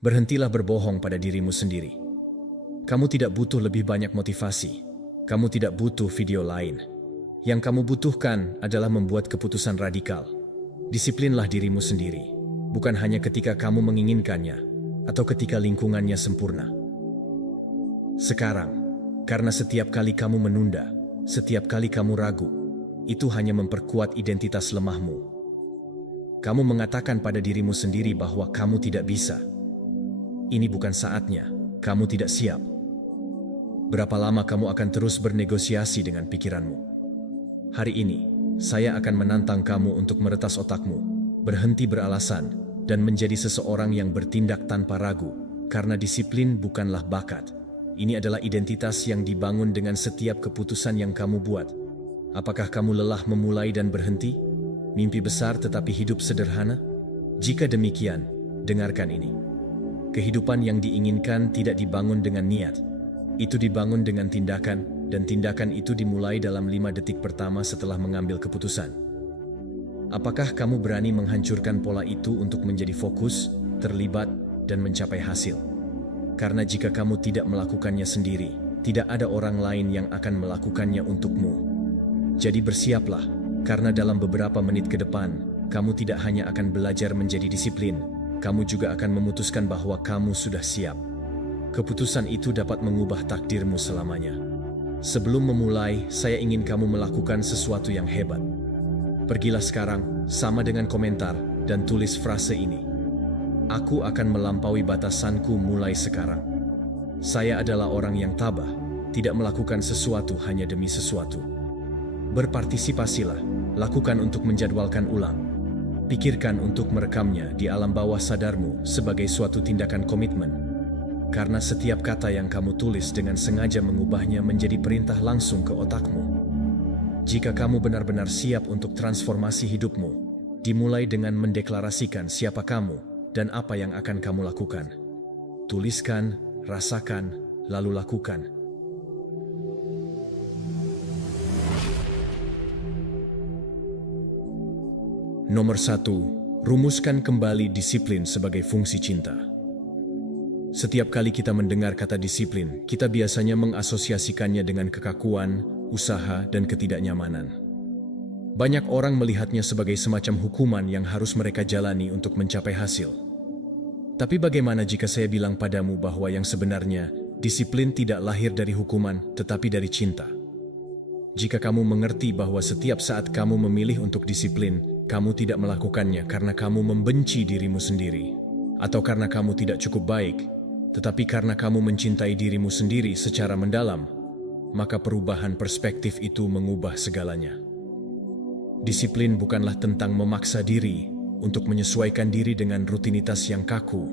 Berhentilah berbohong pada dirimu sendiri. Kamu tidak butuh lebih banyak motivasi. Kamu tidak butuh video lain. Yang kamu butuhkan adalah membuat keputusan radikal. Disiplinlah dirimu sendiri, bukan hanya ketika kamu menginginkannya atau ketika lingkungannya sempurna. Sekarang, karena setiap kali kamu menunda, setiap kali kamu ragu, itu hanya memperkuat identitas lemahmu. Kamu mengatakan pada dirimu sendiri bahwa kamu tidak bisa. Ini bukan saatnya, kamu tidak siap. Berapa lama kamu akan terus bernegosiasi dengan pikiranmu? Hari ini, saya akan menantang kamu untuk meretas otakmu, berhenti beralasan, dan menjadi seseorang yang bertindak tanpa ragu, karena disiplin bukanlah bakat. Ini adalah identitas yang dibangun dengan setiap keputusan yang kamu buat. Apakah kamu lelah memulai dan berhenti? Mimpi besar tetapi hidup sederhana? Jika demikian, dengarkan ini. Kehidupan yang diinginkan tidak dibangun dengan niat. Itu dibangun dengan tindakan, dan tindakan itu dimulai dalam 5 detik pertama setelah mengambil keputusan. Apakah kamu berani menghancurkan pola itu untuk menjadi fokus, terlibat, dan mencapai hasil? Karena jika kamu tidak melakukannya sendiri, tidak ada orang lain yang akan melakukannya untukmu. Jadi bersiaplah, karena dalam beberapa menit ke depan, kamu tidak hanya akan belajar menjadi disiplin, kamu juga akan memutuskan bahwa kamu sudah siap. Keputusan itu dapat mengubah takdirmu selamanya. Sebelum memulai, saya ingin kamu melakukan sesuatu yang hebat. Pergilah sekarang, sama dengan komentar, dan tulis frase ini. Aku akan melampaui batasanku mulai sekarang. Saya adalah orang yang tabah, tidak melakukan sesuatu hanya demi sesuatu. Berpartisipasilah, lakukan untuk menjadwalkan ulang. Pikirkan untuk merekamnya di alam bawah sadarmu sebagai suatu tindakan komitmen. Karena setiap kata yang kamu tulis dengan sengaja mengubahnya menjadi perintah langsung ke otakmu. Jika kamu benar-benar siap untuk transformasi hidupmu, dimulai dengan mendeklarasikan siapa kamu dan apa yang akan kamu lakukan. Tuliskan, rasakan, lalu lakukan. Nomor 1, rumuskan kembali disiplin sebagai fungsi cinta. Setiap kali kita mendengar kata disiplin, kita biasanya mengasosiasikannya dengan kekakuan, usaha, dan ketidaknyamanan. Banyak orang melihatnya sebagai semacam hukuman yang harus mereka jalani untuk mencapai hasil. Tapi bagaimana jika saya bilang padamu bahwa yang sebenarnya, disiplin tidak lahir dari hukuman, tetapi dari cinta? Jika kamu mengerti bahwa setiap saat kamu memilih untuk disiplin, kamu tidak melakukannya karena kamu membenci dirimu sendiri, atau karena kamu tidak cukup baik, tetapi karena kamu mencintai dirimu sendiri secara mendalam, maka perubahan perspektif itu mengubah segalanya. Disiplin bukanlah tentang memaksa diri untuk menyesuaikan diri dengan rutinitas yang kaku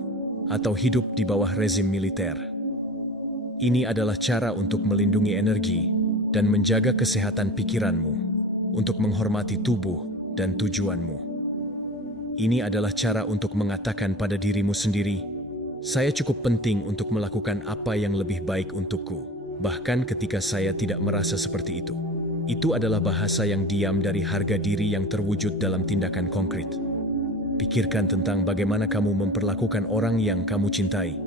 atau hidup di bawah rezim militer. Ini adalah cara untuk melindungi energi dan menjaga kesehatan pikiranmu, untuk menghormati tubuh dan tujuanmu. Ini adalah cara untuk mengatakan pada dirimu sendiri, saya cukup penting untuk melakukan apa yang lebih baik untukku, bahkan ketika saya tidak merasa seperti itu. Itu adalah bahasa yang diam dari harga diri yang terwujud dalam tindakan konkret. Pikirkan tentang bagaimana kamu memperlakukan orang yang kamu cintai.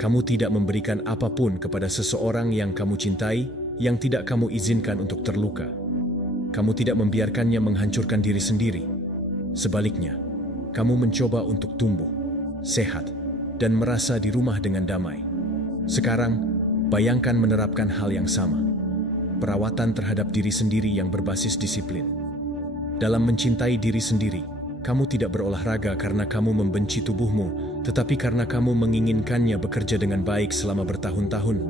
Kamu tidak memberikan apapun kepada seseorang yang kamu cintai, yang tidak kamu izinkan untuk terluka. Kamu tidak membiarkannya menghancurkan diri sendiri. Sebaliknya, kamu mencoba untuk tumbuh, sehat, dan merasa di rumah dengan damai. Sekarang, bayangkan menerapkan hal yang sama. Perawatan terhadap diri sendiri yang berbasis disiplin. Dalam mencintai diri sendiri, kamu tidak berolahraga karena kamu membenci tubuhmu, tetapi karena kamu menginginkannya bekerja dengan baik selama bertahun-tahun.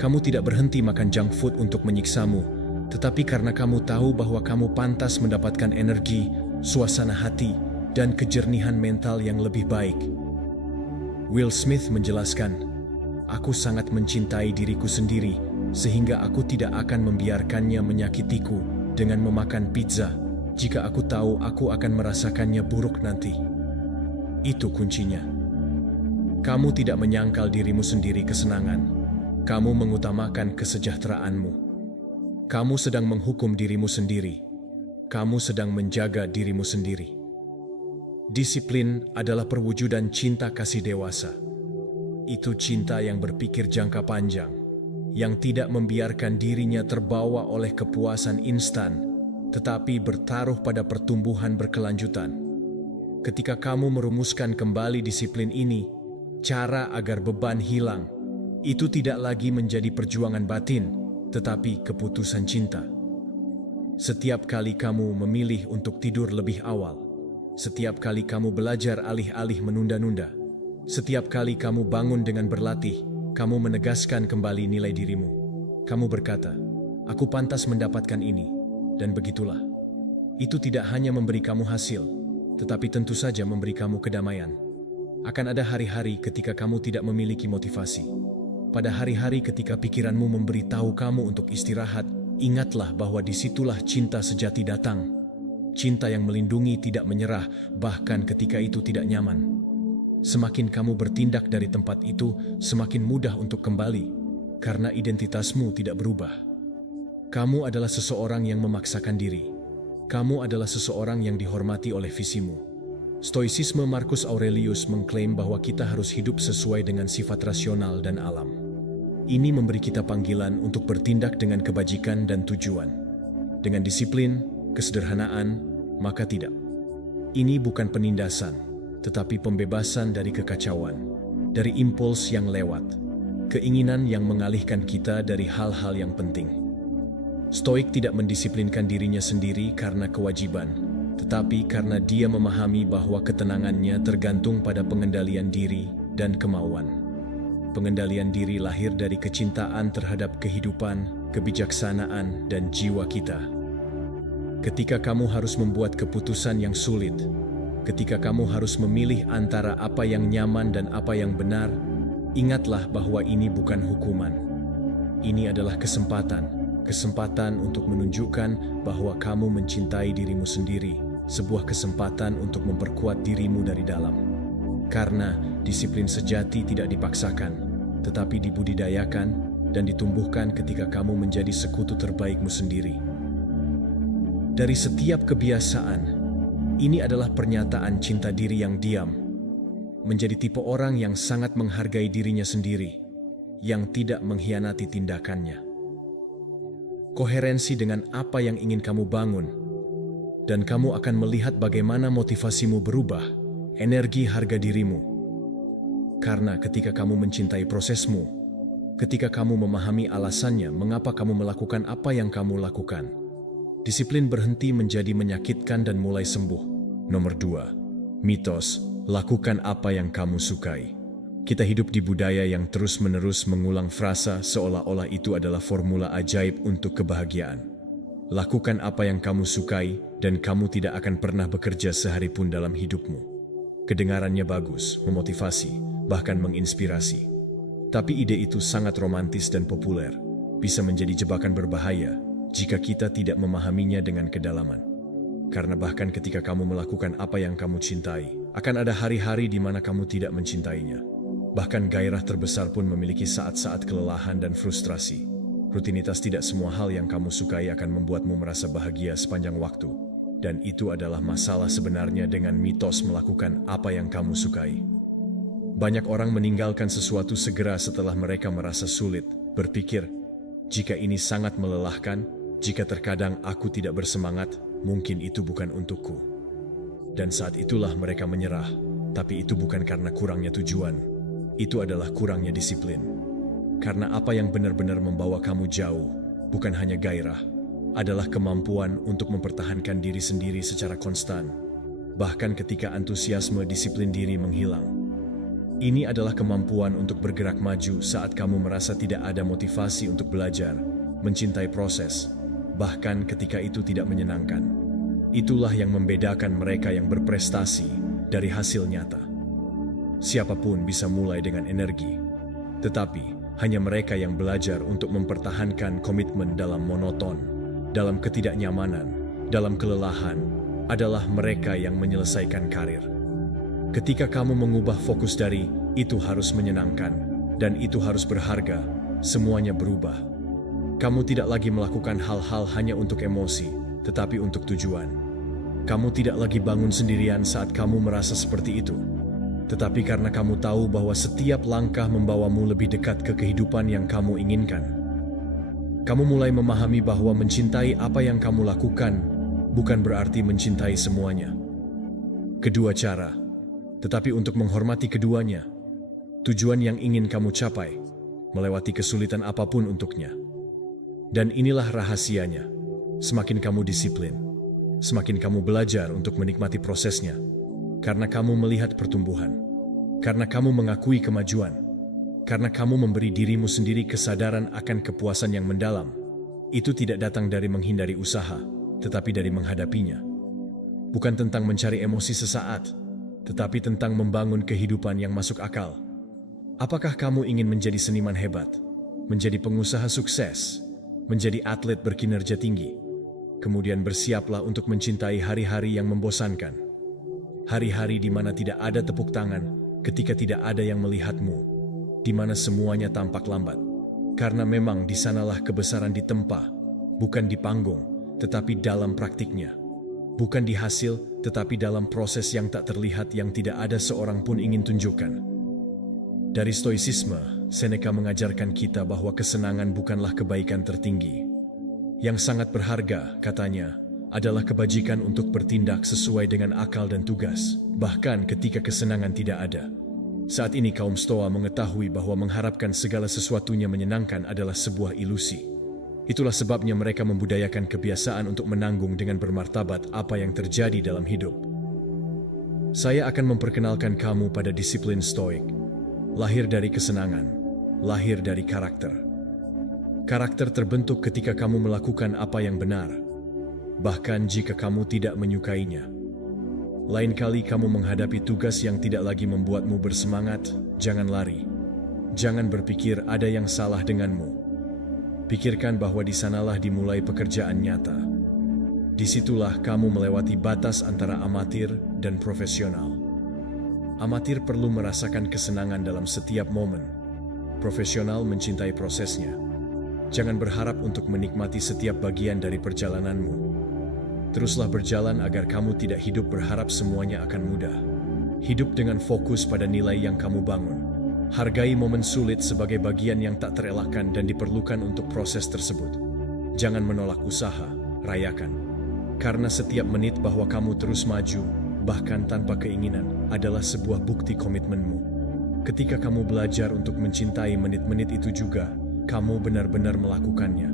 Kamu tidak berhenti makan junk food untuk menyiksamu, tetapi karena kamu tahu bahwa kamu pantas mendapatkan energi, suasana hati, dan kejernihan mental yang lebih baik. Will Smith menjelaskan, aku sangat mencintai diriku sendiri, sehingga aku tidak akan membiarkannya menyakitiku dengan memakan pizza, jika aku tahu aku akan merasakannya buruk nanti. Itu kuncinya. Kamu tidak menyangkal dirimu sendiri kesenangan. Kamu mengutamakan kesejahteraanmu. Kamu sedang menghukum dirimu sendiri. Kamu sedang menjaga dirimu sendiri. Disiplin adalah perwujudan cinta kasih dewasa. Itu cinta yang berpikir jangka panjang, yang tidak membiarkan dirinya terbawa oleh kepuasan instan, tetapi bertaruh pada pertumbuhan berkelanjutan. Ketika kamu merumuskan kembali disiplin ini, cara agar beban hilang, itu tidak lagi menjadi perjuangan batin, tetapi keputusan cinta. Setiap kali kamu memilih untuk tidur lebih awal, setiap kali kamu belajar alih-alih menunda-nunda, setiap kali kamu bangun dengan berlatih, kamu menegaskan kembali nilai dirimu. Kamu berkata, "Aku pantas mendapatkan ini," dan begitulah. Itu tidak hanya memberi kamu hasil, tetapi tentu saja memberi kamu kedamaian. Akan ada hari-hari ketika kamu tidak memiliki motivasi. Pada hari-hari ketika pikiranmu memberitahu kamu untuk istirahat, ingatlah bahwa disitulah cinta sejati datang. Cinta yang melindungi, tidak menyerah, bahkan ketika itu tidak nyaman. Semakin kamu bertindak dari tempat itu, semakin mudah untuk kembali, karena identitasmu tidak berubah. Kamu adalah seseorang yang memaksakan diri. Kamu adalah seseorang yang dihormati oleh visimu. Stoicisme Marcus Aurelius mengklaim bahwa kita harus hidup sesuai dengan sifat rasional dan alam. Ini memberi kita panggilan untuk bertindak dengan kebajikan dan tujuan. Dengan disiplin, kesederhanaan, maka tidak. Ini bukan penindasan, tetapi pembebasan dari kekacauan, dari impuls yang lewat, keinginan yang mengalihkan kita dari hal-hal yang penting. Stoik tidak mendisiplinkan dirinya sendiri karena kewajiban, tetapi karena dia memahami bahwa ketenangannya tergantung pada pengendalian diri dan kemauan. Pengendalian diri lahir dari kecintaan terhadap kehidupan, kebijaksanaan, dan jiwa kita. Ketika kamu harus membuat keputusan yang sulit, ketika kamu harus memilih antara apa yang nyaman dan apa yang benar, ingatlah bahwa ini bukan hukuman. Ini adalah kesempatan untuk menunjukkan bahwa kamu mencintai dirimu sendiri, sebuah kesempatan untuk memperkuat dirimu dari dalam. Karena disiplin sejati tidak dipaksakan, tetapi dibudidayakan dan ditumbuhkan ketika kamu menjadi sekutu terbaikmu sendiri. Dari setiap kebiasaan, ini adalah pernyataan cinta diri yang diam, menjadi tipe orang yang sangat menghargai dirinya sendiri, yang tidak mengkhianati tindakannya. Koherensi dengan apa yang ingin kamu bangun, dan kamu akan melihat bagaimana motivasimu berubah, energi harga dirimu. Karena ketika kamu mencintai prosesmu, ketika kamu memahami alasannya mengapa kamu melakukan apa yang kamu lakukan, disiplin berhenti menjadi menyakitkan dan mulai sembuh. Nomor 2, mitos, lakukan apa yang kamu sukai. Kita hidup di budaya yang terus-menerus mengulang frasa seolah-olah itu adalah formula ajaib untuk kebahagiaan. Lakukan apa yang kamu sukai dan kamu tidak akan pernah bekerja sehari pun dalam hidupmu. Kedengarannya bagus, memotivasi, bahkan menginspirasi. Tapi ide itu sangat romantis dan populer, bisa menjadi jebakan berbahaya jika kita tidak memahaminya dengan kedalaman. Karena bahkan ketika kamu melakukan apa yang kamu cintai, akan ada hari-hari di mana kamu tidak mencintainya. Bahkan gairah terbesar pun memiliki saat-saat kelelahan dan frustrasi. Rutinitas tidak semua hal yang kamu sukai akan membuatmu merasa bahagia sepanjang waktu. Dan itu adalah masalah sebenarnya dengan mitos melakukan apa yang kamu sukai. Banyak orang meninggalkan sesuatu segera setelah mereka merasa sulit, berpikir, jika ini sangat melelahkan, jika terkadang aku tidak bersemangat, mungkin itu bukan untukku. Dan saat itulah mereka menyerah, tapi itu bukan karena kurangnya tujuan. Itu adalah kurangnya disiplin. Karena apa yang benar-benar membawa kamu jauh, bukan hanya gairah, adalah kemampuan untuk mempertahankan diri sendiri secara konstan, bahkan ketika antusiasme disiplin diri menghilang. Ini adalah kemampuan untuk bergerak maju saat kamu merasa tidak ada motivasi untuk belajar, mencintai proses, bahkan ketika itu tidak menyenangkan. Itulah yang membedakan mereka yang berprestasi dari hasil nyata. Siapapun bisa mulai dengan energi, tetapi hanya mereka yang belajar untuk mempertahankan komitmen dalam monoton, dalam ketidaknyamanan, dalam kelelahan, adalah mereka yang menyelesaikan karir. Ketika kamu mengubah fokus dari "itu harus menyenangkan" dan "itu harus berharga", semuanya berubah. Kamu tidak lagi melakukan hal-hal hanya untuk emosi, tetapi untuk tujuan. Kamu tidak lagi bangun sendirian saat kamu merasa seperti itu. Tetapi karena kamu tahu bahwa setiap langkah membawamu lebih dekat ke kehidupan yang kamu inginkan. Kamu mulai memahami bahwa mencintai apa yang kamu lakukan bukan berarti mencintai semuanya. Kedua cara, tetapi untuk menghormati keduanya, tujuan yang ingin kamu capai, melewati kesulitan apapun untuknya. Dan inilah rahasianya, semakin kamu disiplin, semakin kamu belajar untuk menikmati prosesnya, karena kamu melihat pertumbuhan, karena kamu mengakui kemajuan, karena kamu memberi dirimu sendiri kesadaran akan kepuasan yang mendalam. Itu tidak datang dari menghindari usaha, tetapi dari menghadapinya. Bukan tentang mencari emosi sesaat, tetapi tentang membangun kehidupan yang masuk akal. Apakah kamu ingin menjadi seniman hebat, menjadi pengusaha sukses, menjadi atlet berkinerja tinggi? Kemudian bersiaplah untuk mencintai hari-hari yang membosankan. Hari-hari di mana tidak ada tepuk tangan, ketika tidak ada yang melihatmu, di mana semuanya tampak lambat. Karena memang di sanalah kebesaran ditempa, bukan di panggung, tetapi dalam praktiknya. Bukan di hasil, tetapi dalam proses yang tak terlihat yang tidak ada seorang pun ingin tunjukkan. Dari Stoicisme, Seneca mengajarkan kita bahwa kesenangan bukanlah kebaikan tertinggi. Yang sangat berharga, katanya, adalah kebajikan untuk bertindak sesuai dengan akal dan tugas, bahkan ketika kesenangan tidak ada. Saat ini kaum Stoa mengetahui bahwa mengharapkan segala sesuatunya menyenangkan adalah sebuah ilusi. Itulah sebabnya mereka membudayakan kebiasaan untuk menanggung dengan bermartabat apa yang terjadi dalam hidup. Saya akan memperkenalkan kamu pada disiplin Stoik, lahir dari kesenangan, lahir dari karakter. Karakter terbentuk ketika kamu melakukan apa yang benar, bahkan jika kamu tidak menyukainya. Lain kali kamu menghadapi tugas yang tidak lagi membuatmu bersemangat, jangan lari. Jangan berpikir ada yang salah denganmu. Pikirkan bahwa di sanalah dimulai pekerjaan nyata. Disitulah kamu melewati batas antara amatir dan profesional. Amatir perlu merasakan kesenangan dalam setiap momen. Profesional mencintai prosesnya. Jangan berharap untuk menikmati setiap bagian dari perjalananmu. Teruslah berjalan agar kamu tidak hidup berharap semuanya akan mudah. Hidup dengan fokus pada nilai yang kamu bangun. Hargai momen sulit sebagai bagian yang tak terelakkan dan diperlukan untuk proses tersebut. Jangan menolak usaha, rayakan. Karena setiap menit bahwa kamu terus maju, bahkan tanpa keinginan, adalah sebuah bukti komitmenmu. Ketika kamu belajar untuk mencintai menit-menit itu juga, kamu benar-benar melakukannya.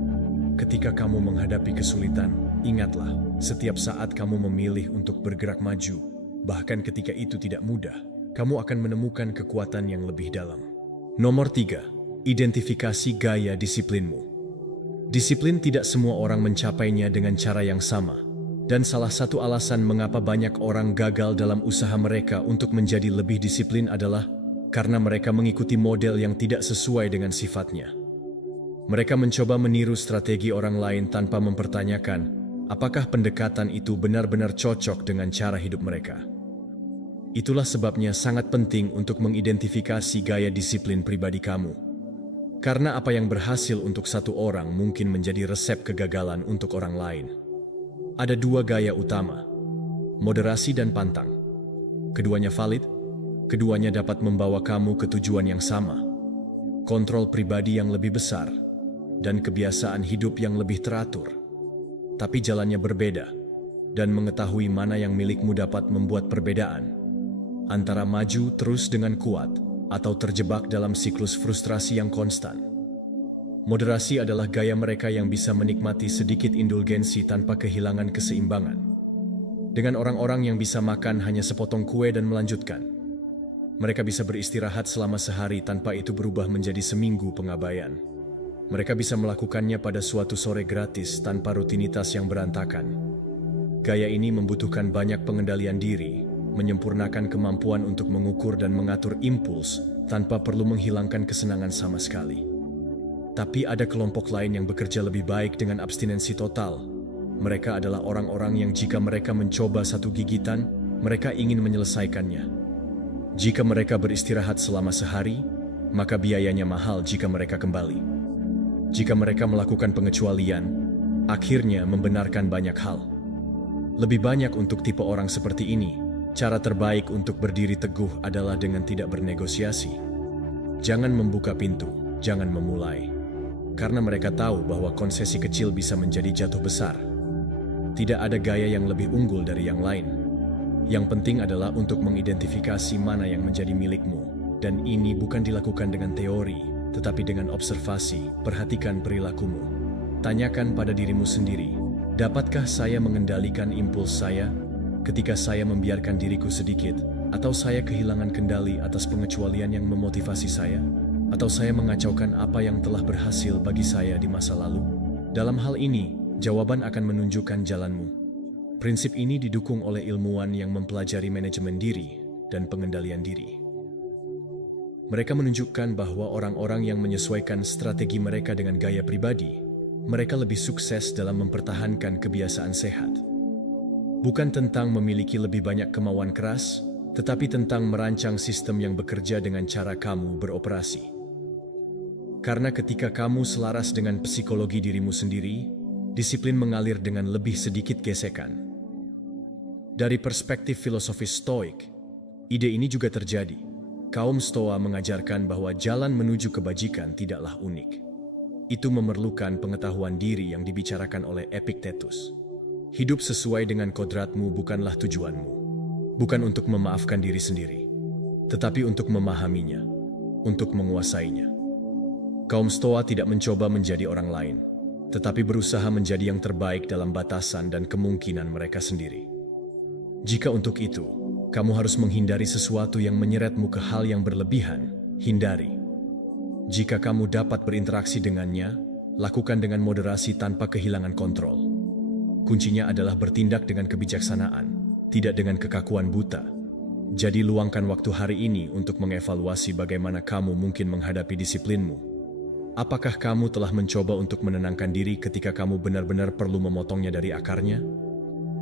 Ketika kamu menghadapi kesulitan, ingatlah, setiap saat kamu memilih untuk bergerak maju, bahkan ketika itu tidak mudah, kamu akan menemukan kekuatan yang lebih dalam. Nomor 3. Identifikasi gaya disiplinmu. Disiplin tidak semua orang mencapainya dengan cara yang sama. Dan salah satu alasan mengapa banyak orang gagal dalam usaha mereka untuk menjadi lebih disiplin adalah karena mereka mengikuti model yang tidak sesuai dengan sifatnya. Mereka mencoba meniru strategi orang lain tanpa mempertanyakan apakah pendekatan itu benar-benar cocok dengan cara hidup mereka. Itulah sebabnya sangat penting untuk mengidentifikasi gaya disiplin pribadi kamu. Karena apa yang berhasil untuk satu orang mungkin menjadi resep kegagalan untuk orang lain. Ada dua gaya utama, moderasi dan pantang. Keduanya valid, keduanya dapat membawa kamu ke tujuan yang sama. Kontrol pribadi yang lebih besar, dan kebiasaan hidup yang lebih teratur. Tapi jalannya berbeda, dan mengetahui mana yang milikmu dapat membuat perbedaan. Antara maju terus dengan kuat, atau terjebak dalam siklus frustrasi yang konstan. Moderasi adalah gaya mereka yang bisa menikmati sedikit indulgensi tanpa kehilangan keseimbangan. Dengan orang-orang yang bisa makan hanya sepotong kue dan melanjutkan. Mereka bisa beristirahat selama sehari tanpa itu berubah menjadi seminggu pengabaian. Mereka bisa melakukannya pada suatu sore gratis tanpa rutinitas yang berantakan. Gaya ini membutuhkan banyak pengendalian diri, menyempurnakan kemampuan untuk mengukur dan mengatur impuls tanpa perlu menghilangkan kesenangan sama sekali. Tapi ada kelompok lain yang bekerja lebih baik dengan abstinensi total. Mereka adalah orang-orang yang jika mereka mencoba satu gigitan, mereka ingin menyelesaikannya. Jika mereka beristirahat selama sehari, maka biayanya mahal jika mereka kembali. Jika mereka melakukan pengecualian, akhirnya membenarkan banyak hal. Lebih banyak untuk tipe orang seperti ini, cara terbaik untuk berdiri teguh adalah dengan tidak bernegosiasi. Jangan membuka pintu, jangan memulai. Karena mereka tahu bahwa konsesi kecil bisa menjadi jatuh besar. Tidak ada gaya yang lebih unggul dari yang lain. Yang penting adalah untuk mengidentifikasi mana yang menjadi milikmu. Dan ini bukan dilakukan dengan teori, tetapi dengan observasi. Perhatikan perilakumu. Tanyakan pada dirimu sendiri, dapatkah saya mengendalikan impuls saya ketika saya membiarkan diriku sedikit, atau saya kehilangan kendali atas pengecualian yang memotivasi saya, atau saya mengacaukan apa yang telah berhasil bagi saya di masa lalu? Dalam hal ini, jawaban akan menunjukkan jalanmu. Prinsip ini didukung oleh ilmuwan yang mempelajari manajemen diri dan pengendalian diri. Mereka menunjukkan bahwa orang-orang yang menyesuaikan strategi mereka dengan gaya pribadi, mereka lebih sukses dalam mempertahankan kebiasaan sehat. Bukan tentang memiliki lebih banyak kemauan keras, tetapi tentang merancang sistem yang bekerja dengan cara kamu beroperasi. Karena ketika kamu selaras dengan psikologi dirimu sendiri, disiplin mengalir dengan lebih sedikit gesekan. Dari perspektif filosofis Stoik, ide ini juga terjadi. Kaum Stoa mengajarkan bahwa jalan menuju kebajikan tidaklah unik. Itu memerlukan pengetahuan diri yang dibicarakan oleh Epictetus. Hidup sesuai dengan kodratmu bukanlah tujuanmu. Bukan untuk memaafkan diri sendiri, tetapi untuk memahaminya, untuk menguasainya. Kaum Stoa tidak mencoba menjadi orang lain, tetapi berusaha menjadi yang terbaik dalam batasan dan kemungkinan mereka sendiri. Jika untuk itu, kamu harus menghindari sesuatu yang menyeretmu ke hal yang berlebihan, hindari. Jika kamu dapat berinteraksi dengannya, lakukan dengan moderasi tanpa kehilangan kontrol. Kuncinya adalah bertindak dengan kebijaksanaan, tidak dengan kekakuan buta. Jadi luangkan waktu hari ini untuk mengevaluasi bagaimana kamu mungkin menghadapi disiplinmu. Apakah kamu telah mencoba untuk menenangkan diri ketika kamu benar-benar perlu memotongnya dari akarnya?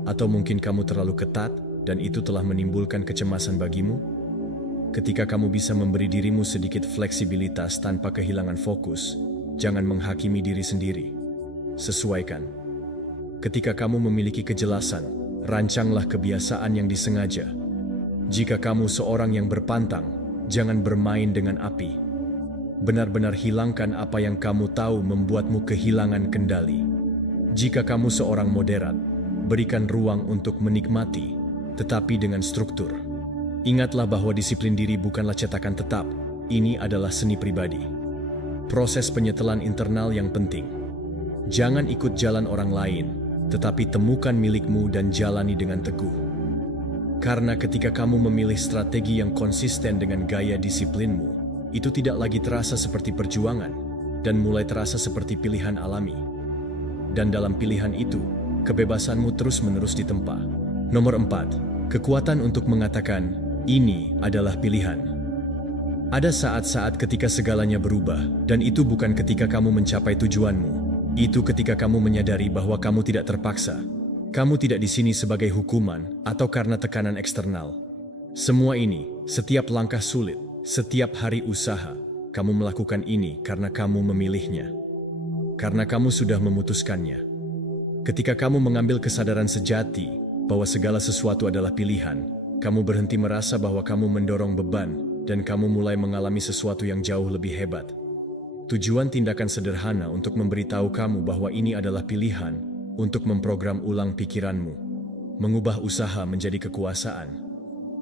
Atau mungkin kamu terlalu ketat dan itu telah menimbulkan kecemasan bagimu? Ketika kamu bisa memberi dirimu sedikit fleksibilitas tanpa kehilangan fokus, jangan menghakimi diri sendiri. Sesuaikan. Ketika kamu memiliki kejelasan, rancanglah kebiasaan yang disengaja. Jika kamu seorang yang berpantang, jangan bermain dengan api. Benar-benar hilangkan apa yang kamu tahu membuatmu kehilangan kendali. Jika kamu seorang moderat, berikan ruang untuk menikmati, tetapi dengan struktur. Ingatlah bahwa disiplin diri bukanlah cetakan tetap, ini adalah seni pribadi. Proses penyetelan internal yang penting. Jangan ikut jalan orang lain, tetapi temukan milikmu dan jalani dengan teguh. Karena ketika kamu memilih strategi yang konsisten dengan gaya disiplinmu, itu tidak lagi terasa seperti perjuangan, dan mulai terasa seperti pilihan alami. Dan dalam pilihan itu, kebebasanmu terus-menerus ditempa. Nomor 4, kekuatan untuk mengatakan, ini adalah pilihan. Ada saat-saat ketika segalanya berubah, dan itu bukan ketika kamu mencapai tujuanmu. Itu ketika kamu menyadari bahwa kamu tidak terpaksa. Kamu tidak di sini sebagai hukuman atau karena tekanan eksternal. Semua ini, setiap langkah sulit, setiap hari usaha, kamu melakukan ini karena kamu memilihnya. Karena kamu sudah memutuskannya. Ketika kamu mengambil kesadaran sejati bahwa segala sesuatu adalah pilihan, kamu berhenti merasa bahwa kamu mendorong beban dan kamu mulai mengalami sesuatu yang jauh lebih hebat. Tujuan tindakan sederhana untuk memberitahu kamu bahwa ini adalah pilihan, untuk memprogram ulang pikiranmu, mengubah usaha menjadi kekuasaan.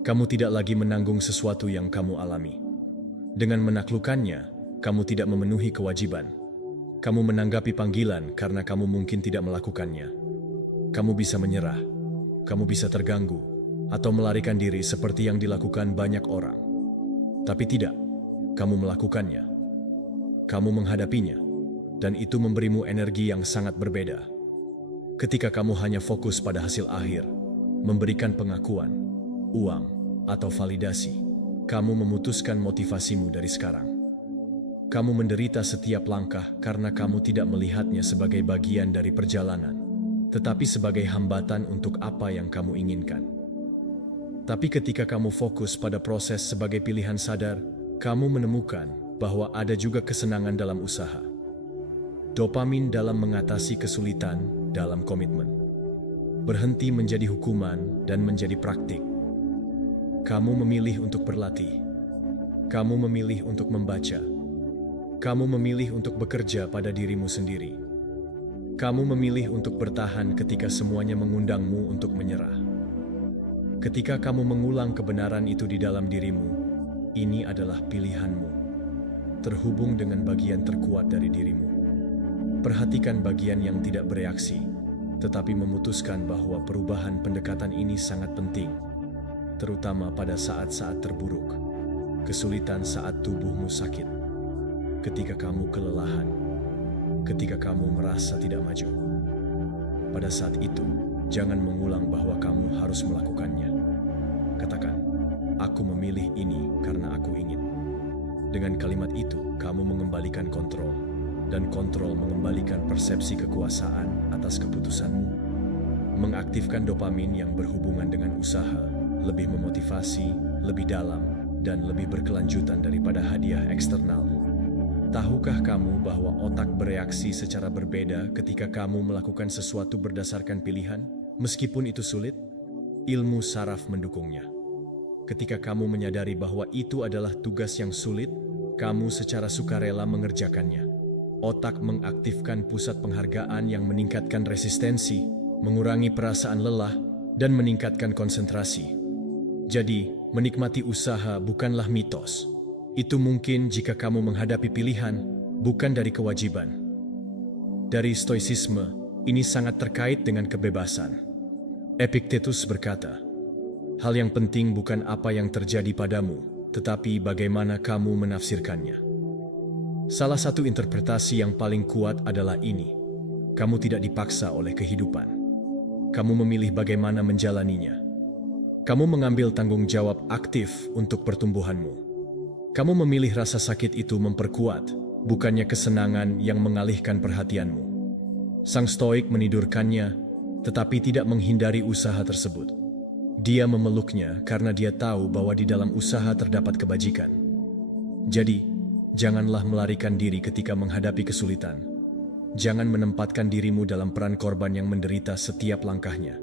Kamu tidak lagi menanggung sesuatu yang kamu alami. Dengan menaklukkannya, kamu tidak memenuhi kewajiban. Kamu menanggapi panggilan karena kamu mungkin tidak melakukannya. Kamu bisa menyerah, kamu bisa terganggu, atau melarikan diri seperti yang dilakukan banyak orang. Tapi tidak, kamu melakukannya. Kamu menghadapinya, dan itu memberimu energi yang sangat berbeda. Ketika kamu hanya fokus pada hasil akhir, memberikan pengakuan, uang, atau validasi, kamu memutuskan motivasimu dari sekarang. Kamu menderita setiap langkah karena kamu tidak melihatnya sebagai bagian dari perjalanan, tetapi sebagai hambatan untuk apa yang kamu inginkan. Tapi ketika kamu fokus pada proses sebagai pilihan sadar, kamu menemukan bahwa ada juga kesenangan dalam usaha. Dopamin dalam mengatasi kesulitan dalam komitmen. berhenti menjadi hukuman dan menjadi praktik. Kamu memilih untuk berlatih. Kamu memilih untuk membaca. Kamu memilih untuk bekerja pada dirimu sendiri. Kamu memilih untuk bertahan ketika semuanya mengundangmu untuk menyerah. Ketika kamu mengulang kebenaran itu di dalam dirimu, ini adalah pilihanmu, terhubung dengan bagian terkuat dari dirimu. Perhatikan bagian yang tidak bereaksi, tetapi memutuskan bahwa perubahan pendekatan ini sangat penting, terutama pada saat-saat terburuk, kesulitan saat tubuhmu sakit, ketika kamu kelelahan, ketika kamu merasa tidak maju. Pada saat itu, jangan mengulang bahwa kamu harus melakukannya. Katakan, "Aku memilih ini karena aku ingin." Dengan kalimat itu, kamu mengembalikan kontrol, dan kontrol mengembalikan persepsi kekuasaan atas keputusanmu, mengaktifkan dopamin yang berhubungan dengan usaha, lebih memotivasi, lebih dalam, dan lebih berkelanjutan daripada hadiah eksternal. Tahukah kamu bahwa otak bereaksi secara berbeda ketika kamu melakukan sesuatu berdasarkan pilihan, meskipun itu sulit? Ilmu saraf mendukungnya. Ketika kamu menyadari bahwa itu adalah tugas yang sulit, kamu secara sukarela mengerjakannya. Otak mengaktifkan pusat penghargaan yang meningkatkan resistensi, mengurangi perasaan lelah, dan meningkatkan konsentrasi. Jadi, menikmati usaha bukanlah mitos. Itu mungkin jika kamu menghadapi pilihan, bukan dari kewajiban. Dari stoicisme, ini sangat terkait dengan kebebasan. Epictetus berkata, "Hal yang penting bukan apa yang terjadi padamu, tetapi bagaimana kamu menafsirkannya." Salah satu interpretasi yang paling kuat adalah ini: kamu tidak dipaksa oleh kehidupan. Kamu memilih bagaimana menjalaninya. Kamu mengambil tanggung jawab aktif untuk pertumbuhanmu. Kamu memilih rasa sakit itu memperkuat, bukannya kesenangan yang mengalihkan perhatianmu. Sang Stoik menidurkannya, tetapi tidak menghindari usaha tersebut. Dia memeluknya karena dia tahu bahwa di dalam usaha terdapat kebajikan. Jadi, janganlah melarikan diri ketika menghadapi kesulitan. Jangan menempatkan dirimu dalam peran korban yang menderita setiap langkahnya.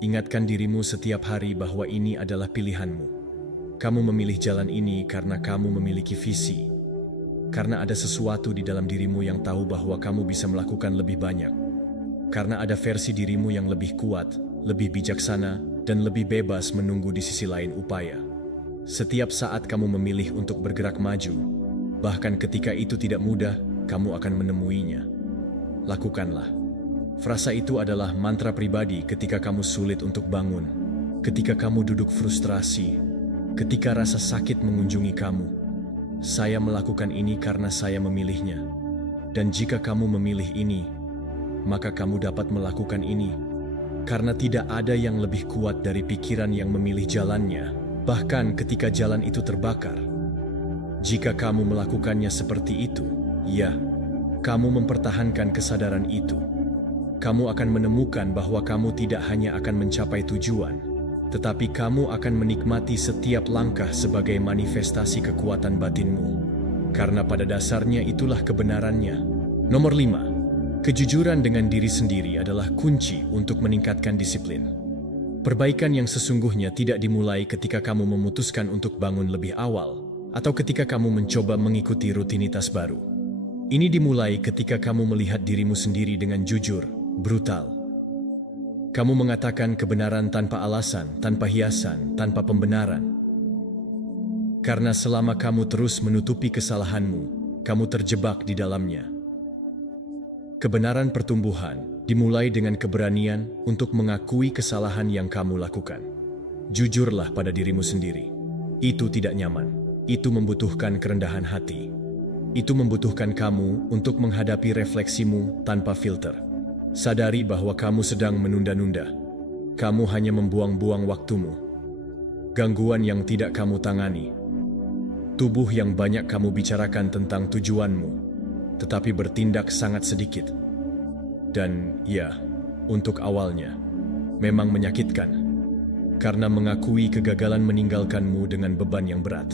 Ingatkan dirimu setiap hari bahwa ini adalah pilihanmu. Kamu memilih jalan ini karena kamu memiliki visi. Karena ada sesuatu di dalam dirimu yang tahu bahwa kamu bisa melakukan lebih banyak. Karena ada versi dirimu yang lebih kuat, lebih bijaksana, dan lebih bebas menunggu di sisi lain upaya. Setiap saat kamu memilih untuk bergerak maju, bahkan ketika itu tidak mudah, kamu akan menemuinya. Lakukanlah. Frasa itu adalah mantra pribadi ketika kamu sulit untuk bangun, ketika kamu duduk frustrasi, ketika rasa sakit mengunjungi kamu. Saya melakukan ini karena saya memilihnya. Dan jika kamu memilih ini, maka kamu dapat melakukan ini. Karena tidak ada yang lebih kuat dari pikiran yang memilih jalannya, bahkan ketika jalan itu terbakar. Jika kamu melakukannya seperti itu, ya, kamu mempertahankan kesadaran itu. Kamu akan menemukan bahwa kamu tidak hanya akan mencapai tujuan, tetapi kamu akan menikmati setiap langkah sebagai manifestasi kekuatan batinmu. Karena pada dasarnya itulah kebenarannya. Nomor 5. Kejujuran dengan diri sendiri adalah kunci untuk meningkatkan disiplin. Perbaikan yang sesungguhnya tidak dimulai ketika kamu memutuskan untuk bangun lebih awal, atau ketika kamu mencoba mengikuti rutinitas baru. Ini dimulai ketika kamu melihat dirimu sendiri dengan jujur, brutal. Kamu mengatakan kebenaran tanpa alasan, tanpa hiasan, tanpa pembenaran. Karena selama kamu terus menutupi kesalahanmu, kamu terjebak di dalamnya. Kebenaran pertumbuhan dimulai dengan keberanian untuk mengakui kesalahan yang kamu lakukan. Jujurlah pada dirimu sendiri. Itu tidak nyaman. Itu membutuhkan kerendahan hati. Itu membutuhkan kamu untuk menghadapi refleksimu tanpa filter. Sadari bahwa kamu sedang menunda-nunda. Kamu hanya membuang-buang waktumu. Gangguan yang tidak kamu tangani. Tubuh yang banyak kamu bicarakan tentang tujuanmu, tetapi bertindak sangat sedikit. Dan ya, untuk awalnya, memang menyakitkan. Karena mengakui kegagalan meninggalkanmu dengan beban yang berat.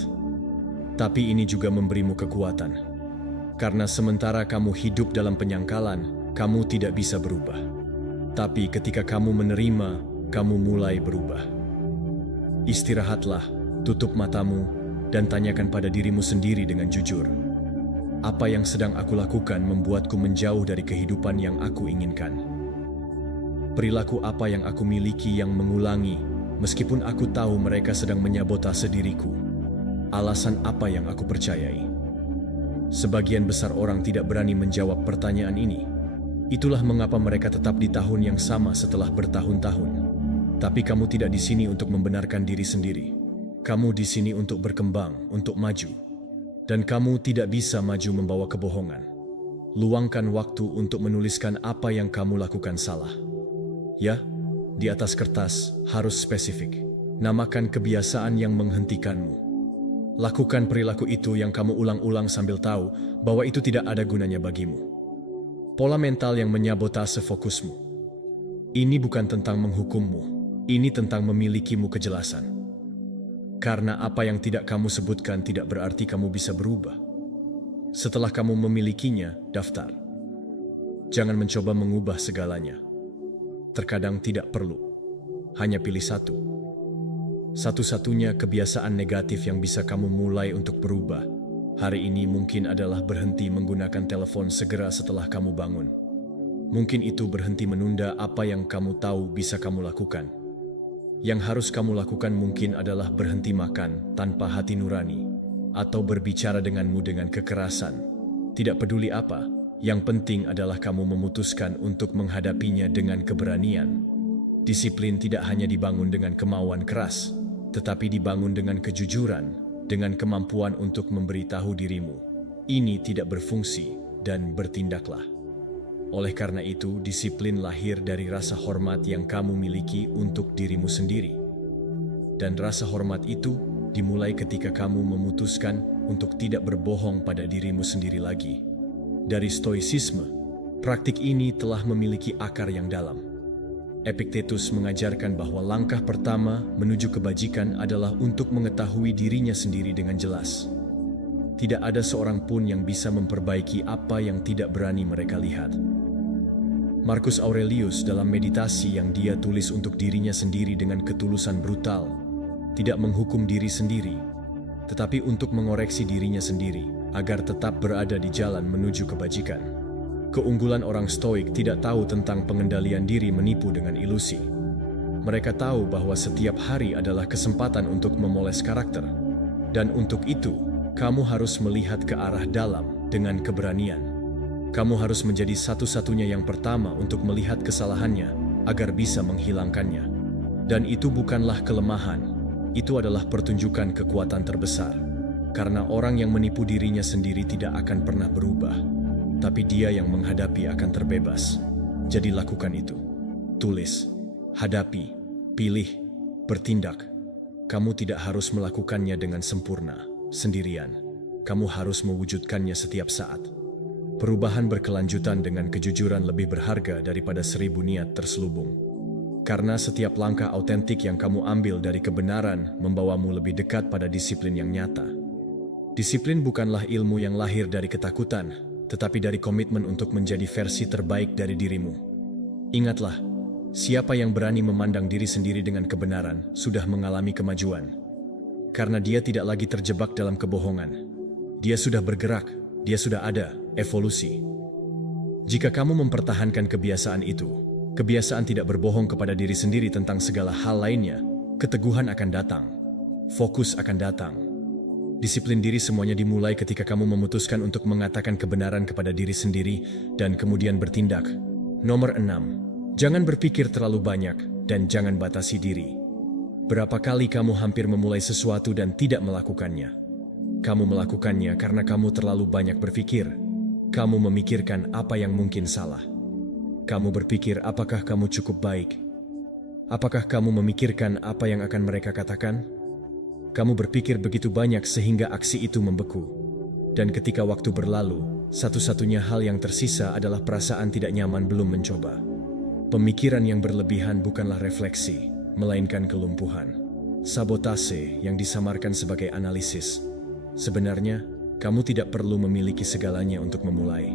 Tapi ini juga memberimu kekuatan. Karena sementara kamu hidup dalam penyangkalan, kamu tidak bisa berubah. Tapi ketika kamu menerima, kamu mulai berubah. Istirahatlah, tutup matamu, dan tanyakan pada dirimu sendiri dengan jujur. Apa yang sedang aku lakukan membuatku menjauh dari kehidupan yang aku inginkan? Perilaku apa yang aku miliki yang mengulangi, meskipun aku tahu mereka sedang menyabotase diriku? Alasan apa yang aku percayai? Sebagian besar orang tidak berani menjawab pertanyaan ini. Itulah mengapa mereka tetap di tahun yang sama setelah bertahun-tahun. Tapi kamu tidak di sini untuk membenarkan diri sendiri. Kamu di sini untuk berkembang, untuk maju. Dan kamu tidak bisa maju membawa kebohongan. Luangkan waktu untuk menuliskan apa yang kamu lakukan salah. Ya, di atas kertas harus spesifik. Namakan kebiasaan yang menghentikanmu. Lakukan perilaku itu yang kamu ulang-ulang sambil tahu bahwa itu tidak ada gunanya bagimu. Pola mental yang menyabotase fokusmu. Ini bukan tentang menghukummu, ini tentang memilikimu kejelasan. Karena apa yang tidak kamu sebutkan tidak berarti kamu bisa berubah. Setelah kamu memilikinya, daftar. Jangan mencoba mengubah segalanya. Terkadang tidak perlu. Hanya pilih satu. Satu-satunya kebiasaan negatif yang bisa kamu mulai untuk berubah hari ini mungkin adalah berhenti menggunakan telepon segera setelah kamu bangun. Mungkin itu berhenti menunda apa yang kamu tahu bisa kamu lakukan. Yang harus kamu lakukan mungkin adalah berhenti makan tanpa hati nurani, atau berbicara denganmu dengan kekerasan. Tidak peduli apa, yang penting adalah kamu memutuskan untuk menghadapinya dengan keberanian. Disiplin tidak hanya dibangun dengan kemauan keras, tetapi dibangun dengan kejujuran, dengan kemampuan untuk memberitahu dirimu, ini tidak berfungsi, dan bertindaklah. Oleh karena itu, disiplin lahir dari rasa hormat yang kamu miliki untuk dirimu sendiri. Dan rasa hormat itu dimulai ketika kamu memutuskan untuk tidak berbohong pada dirimu sendiri lagi. Dari stoicisme, praktik ini telah memiliki akar yang dalam. Epictetus mengajarkan bahwa langkah pertama menuju kebajikan adalah untuk mengetahui dirinya sendiri dengan jelas. Tidak ada seorang pun yang bisa memperbaiki apa yang tidak berani mereka lihat. Marcus Aurelius dalam meditasi yang dia tulis untuk dirinya sendiri dengan ketulusan brutal, tidak menghukum diri sendiri, tetapi untuk mengoreksi dirinya sendiri agar tetap berada di jalan menuju kebajikan. Keunggulan orang Stoik tidak tahu tentang pengendalian diri menipu dengan ilusi. Mereka tahu bahwa setiap hari adalah kesempatan untuk memoles karakter. Dan untuk itu, kamu harus melihat ke arah dalam dengan keberanian. Kamu harus menjadi satu-satunya yang pertama untuk melihat kesalahannya agar bisa menghilangkannya. Dan itu bukanlah kelemahan, itu adalah pertunjukan kekuatan terbesar. Karena orang yang menipu dirinya sendiri tidak akan pernah berubah. Tapi dia yang menghadapi akan terbebas. Jadi lakukan itu. Tulis, hadapi, pilih, bertindak. Kamu tidak harus melakukannya dengan sempurna, sendirian. Kamu harus mewujudkannya setiap saat. Perubahan berkelanjutan dengan kejujuran lebih berharga daripada 1000 niat terselubung. Karena setiap langkah autentik yang kamu ambil dari kebenaran membawamu lebih dekat pada disiplin yang nyata. Disiplin bukanlah ilmu yang lahir dari ketakutan, tetapi dari komitmen untuk menjadi versi terbaik dari dirimu. Ingatlah, siapa yang berani memandang diri sendiri dengan kebenaran sudah mengalami kemajuan. Karena dia tidak lagi terjebak dalam kebohongan. Dia sudah bergerak, dia sudah ada, evolusi. Jika kamu mempertahankan kebiasaan itu, kebiasaan tidak berbohong kepada diri sendiri tentang segala hal lainnya, keteguhan akan datang, fokus akan datang. Disiplin diri semuanya dimulai ketika kamu memutuskan untuk mengatakan kebenaran kepada diri sendiri dan kemudian bertindak. Nomor 6. Jangan berpikir terlalu banyak dan jangan batasi diri. Berapa kali kamu hampir memulai sesuatu dan tidak melakukannya? Kamu melakukannya karena kamu terlalu banyak berpikir. Kamu memikirkan apa yang mungkin salah. Kamu berpikir apakah kamu cukup baik? Apakah kamu memikirkan apa yang akan mereka katakan? Kamu berpikir begitu banyak sehingga aksi itu membeku. Dan ketika waktu berlalu, satu-satunya hal yang tersisa adalah perasaan tidak nyaman belum mencoba. Pemikiran yang berlebihan bukanlah refleksi, melainkan kelumpuhan. Sabotase yang disamarkan sebagai analisis. Sebenarnya, kamu tidak perlu memiliki segalanya untuk memulai.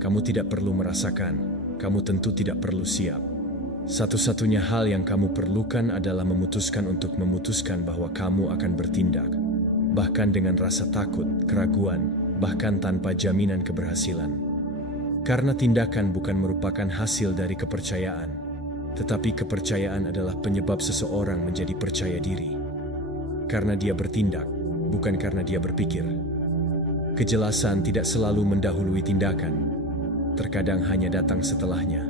Kamu tidak perlu merasakan, kamu tentu tidak perlu siap. Satu-satunya hal yang kamu perlukan adalah memutuskan untuk memutuskan bahwa kamu akan bertindak, bahkan dengan rasa takut, keraguan, bahkan tanpa jaminan keberhasilan. Karena tindakan bukan merupakan hasil dari kepercayaan, tetapi kepercayaan adalah penyebab seseorang menjadi percaya diri. Karena dia bertindak, bukan karena dia berpikir. Kejelasan tidak selalu mendahului tindakan, terkadang hanya datang setelahnya.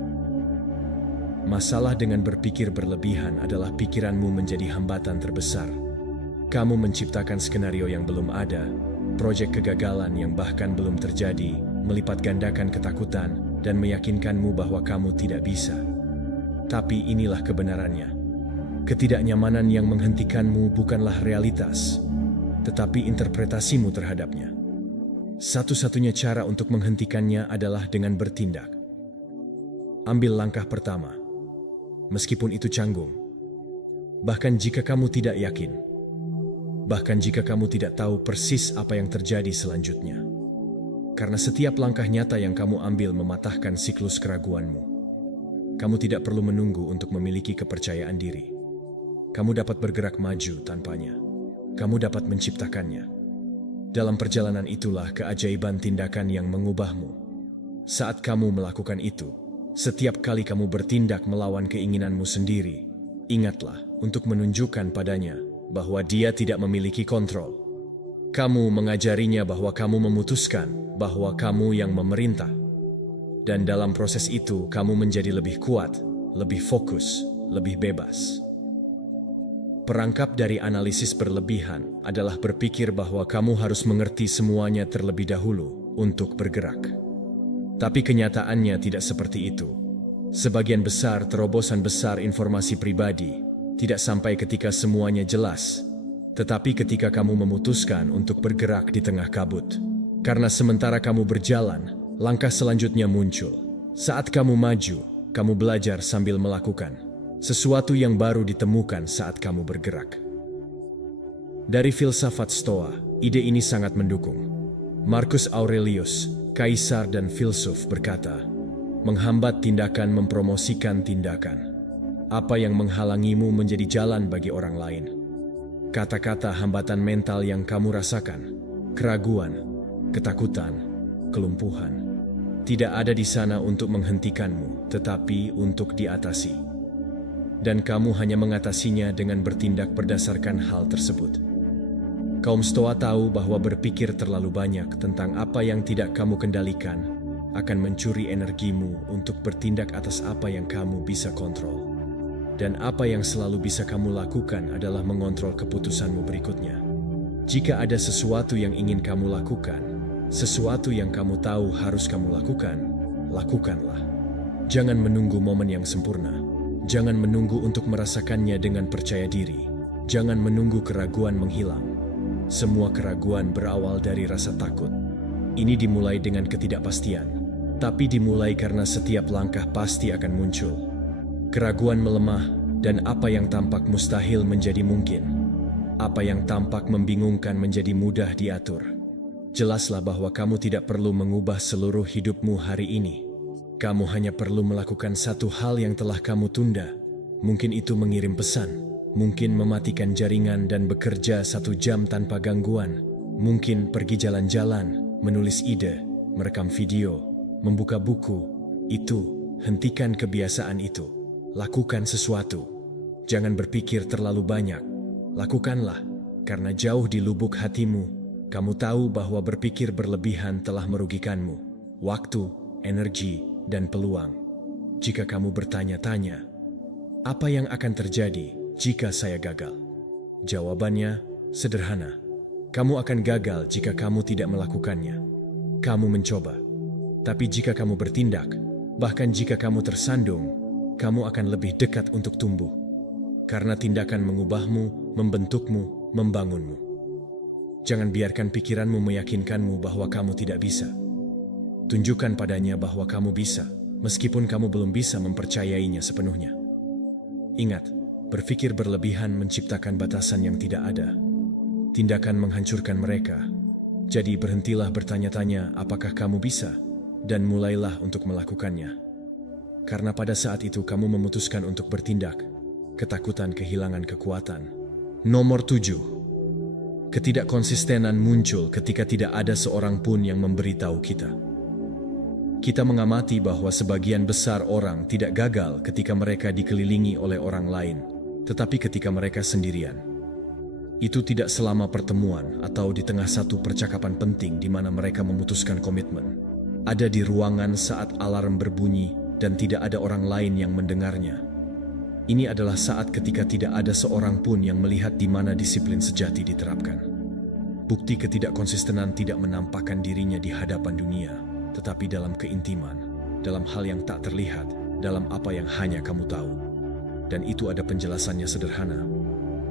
Masalah dengan berpikir berlebihan adalah pikiranmu menjadi hambatan terbesar. Kamu menciptakan skenario yang belum ada, proyek kegagalan yang bahkan belum terjadi, melipat gandakan ketakutan, dan meyakinkanmu bahwa kamu tidak bisa. Tapi inilah kebenarannya. Ketidaknyamanan yang menghentikanmu bukanlah realitas, tetapi interpretasimu terhadapnya. Satu-satunya cara untuk menghentikannya adalah dengan bertindak. Ambil langkah pertama, meskipun itu canggung. Bahkan jika kamu tidak yakin, bahkan jika kamu tidak tahu persis apa yang terjadi selanjutnya. Karena setiap langkah nyata yang kamu ambil mematahkan siklus keraguanmu. Kamu tidak perlu menunggu untuk memiliki kepercayaan diri. Kamu dapat bergerak maju tanpanya. Kamu dapat menciptakannya. Dalam perjalanan itulah keajaiban tindakan yang mengubahmu. Saat kamu melakukan itu, setiap kali kamu bertindak melawan keinginanmu sendiri, ingatlah untuk menunjukkan padanya bahwa dia tidak memiliki kontrol. Kamu mengajarinya bahwa kamu memutuskan, bahwa kamu yang memerintah. Dan dalam proses itu, kamu menjadi lebih kuat, lebih fokus, lebih bebas. Perangkap dari analisis berlebihan adalah berpikir bahwa kamu harus mengerti semuanya terlebih dahulu untuk bergerak. Tapi kenyataannya tidak seperti itu. Sebagian besar terobosan besar informasi pribadi tidak sampai ketika semuanya jelas, tetapi ketika kamu memutuskan untuk bergerak di tengah kabut. Karena sementara kamu berjalan, langkah selanjutnya muncul. Saat kamu maju, kamu belajar sambil melakukan. Sesuatu yang baru ditemukan saat kamu bergerak. Dari filsafat Stoa, ide ini sangat mendukung. Marcus Aurelius, kaisar dan filsuf berkata, menghambat tindakan mempromosikan tindakan. Apa yang menghalangimu menjadi jalan bagi orang lain. Kata-kata hambatan mental yang kamu rasakan, keraguan, ketakutan, kelumpuhan, tidak ada di sana untuk menghentikanmu, tetapi untuk diatasi. Dan kamu hanya mengatasinya dengan bertindak berdasarkan hal tersebut. Kaum Stoa tahu bahwa berpikir terlalu banyak tentang apa yang tidak kamu kendalikan akan mencuri energimu untuk bertindak atas apa yang kamu bisa kontrol. Dan apa yang selalu bisa kamu lakukan adalah mengontrol keputusanmu berikutnya. Jika ada sesuatu yang ingin kamu lakukan, sesuatu yang kamu tahu harus kamu lakukan, lakukanlah. Jangan menunggu momen yang sempurna. Jangan menunggu untuk merasakannya dengan percaya diri. Jangan menunggu keraguan menghilang. Semua keraguan berawal dari rasa takut. Ini dimulai dengan ketidakpastian, tapi dimulai karena setiap langkah pasti akan muncul. Keraguan melemah, dan apa yang tampak mustahil menjadi mungkin. Apa yang tampak membingungkan menjadi mudah diatur. Jelaslah bahwa kamu tidak perlu mengubah seluruh hidupmu hari ini. Kamu hanya perlu melakukan satu hal yang telah kamu tunda. Mungkin itu mengirim pesan, mungkin mematikan jaringan dan bekerja 1 jam tanpa gangguan, mungkin pergi jalan-jalan, menulis ide, merekam video, membuka buku. Itu, hentikan kebiasaan itu. Lakukan sesuatu. Jangan berpikir terlalu banyak. Lakukanlah, karena jauh di lubuk hatimu, kamu tahu bahwa berpikir berlebihan telah merugikanmu. Waktu, energi, dan peluang. Jika kamu bertanya-tanya, apa yang akan terjadi jika saya gagal? Jawabannya sederhana. Kamu akan gagal jika kamu tidak melakukannya. Kamu mencoba. Tapi jika kamu bertindak, bahkan jika kamu tersandung, kamu akan lebih dekat untuk tumbuh. Karena tindakan mengubahmu, membentukmu, membangunmu. Jangan biarkan pikiranmu meyakinkanmu bahwa kamu tidak bisa. Tunjukkan padanya bahwa kamu bisa, meskipun kamu belum bisa mempercayainya sepenuhnya. Ingat, berpikir berlebihan menciptakan batasan yang tidak ada. Tindakan menghancurkan mereka. Jadi berhentilah bertanya-tanya apakah kamu bisa, dan mulailah untuk melakukannya. Karena pada saat itu kamu memutuskan untuk bertindak. Ketakutan kehilangan kekuatan. Nomor 7. Ketidakkonsistenan muncul ketika tidak ada seorang pun yang memberitahu kita. Kita mengamati bahwa sebagian besar orang tidak gagal ketika mereka dikelilingi oleh orang lain, tetapi ketika mereka sendirian. Itu tidak selama pertemuan atau di tengah satu percakapan penting di mana mereka memutuskan komitmen. Ada di ruangan saat alarm berbunyi dan tidak ada orang lain yang mendengarnya. Ini adalah saat ketika tidak ada seorang pun yang melihat di mana disiplin sejati diterapkan. Bukti ketidakkonsistenan tidak menampakkan dirinya di hadapan dunia, tetapi dalam keintiman, dalam hal yang tak terlihat, dalam apa yang hanya kamu tahu. Dan itu ada penjelasannya sederhana.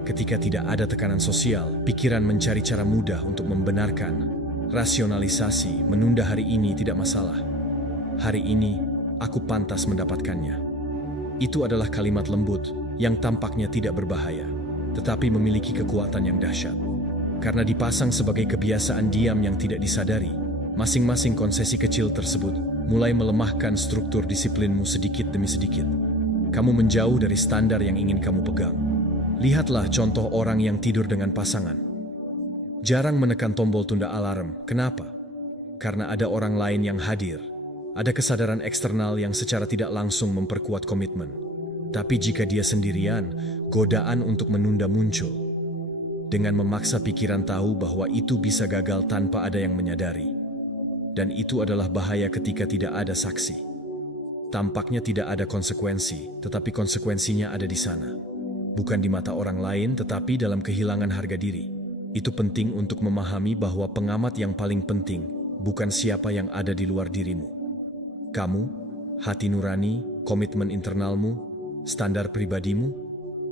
Ketika tidak ada tekanan sosial, pikiran mencari cara mudah untuk membenarkan. Rasionalisasi, menunda hari ini tidak masalah. Hari ini, aku pantas mendapatkannya. Itu adalah kalimat lembut yang tampaknya tidak berbahaya, tetapi memiliki kekuatan yang dahsyat. Karena dipasang sebagai kebiasaan diam yang tidak disadari, masing-masing konsesi kecil tersebut mulai melemahkan struktur disiplinmu sedikit demi sedikit. Kamu menjauh dari standar yang ingin kamu pegang. Lihatlah contoh orang yang tidur dengan pasangan. Jarang menekan tombol tunda alarm. Kenapa? Karena ada orang lain yang hadir. Ada kesadaran eksternal yang secara tidak langsung memperkuat komitmen. Tapi jika dia sendirian, godaan untuk menunda muncul. Dengan memaksa pikiran tahu bahwa itu bisa gagal tanpa ada yang menyadari. Dan itu adalah bahaya ketika tidak ada saksi. Tampaknya tidak ada konsekuensi, tetapi konsekuensinya ada di sana. Bukan di mata orang lain, tetapi dalam kehilangan harga diri. Itu penting untuk memahami bahwa pengamat yang paling penting bukan siapa yang ada di luar dirimu. Kamu, hati nurani, komitmen internalmu, standar pribadimu,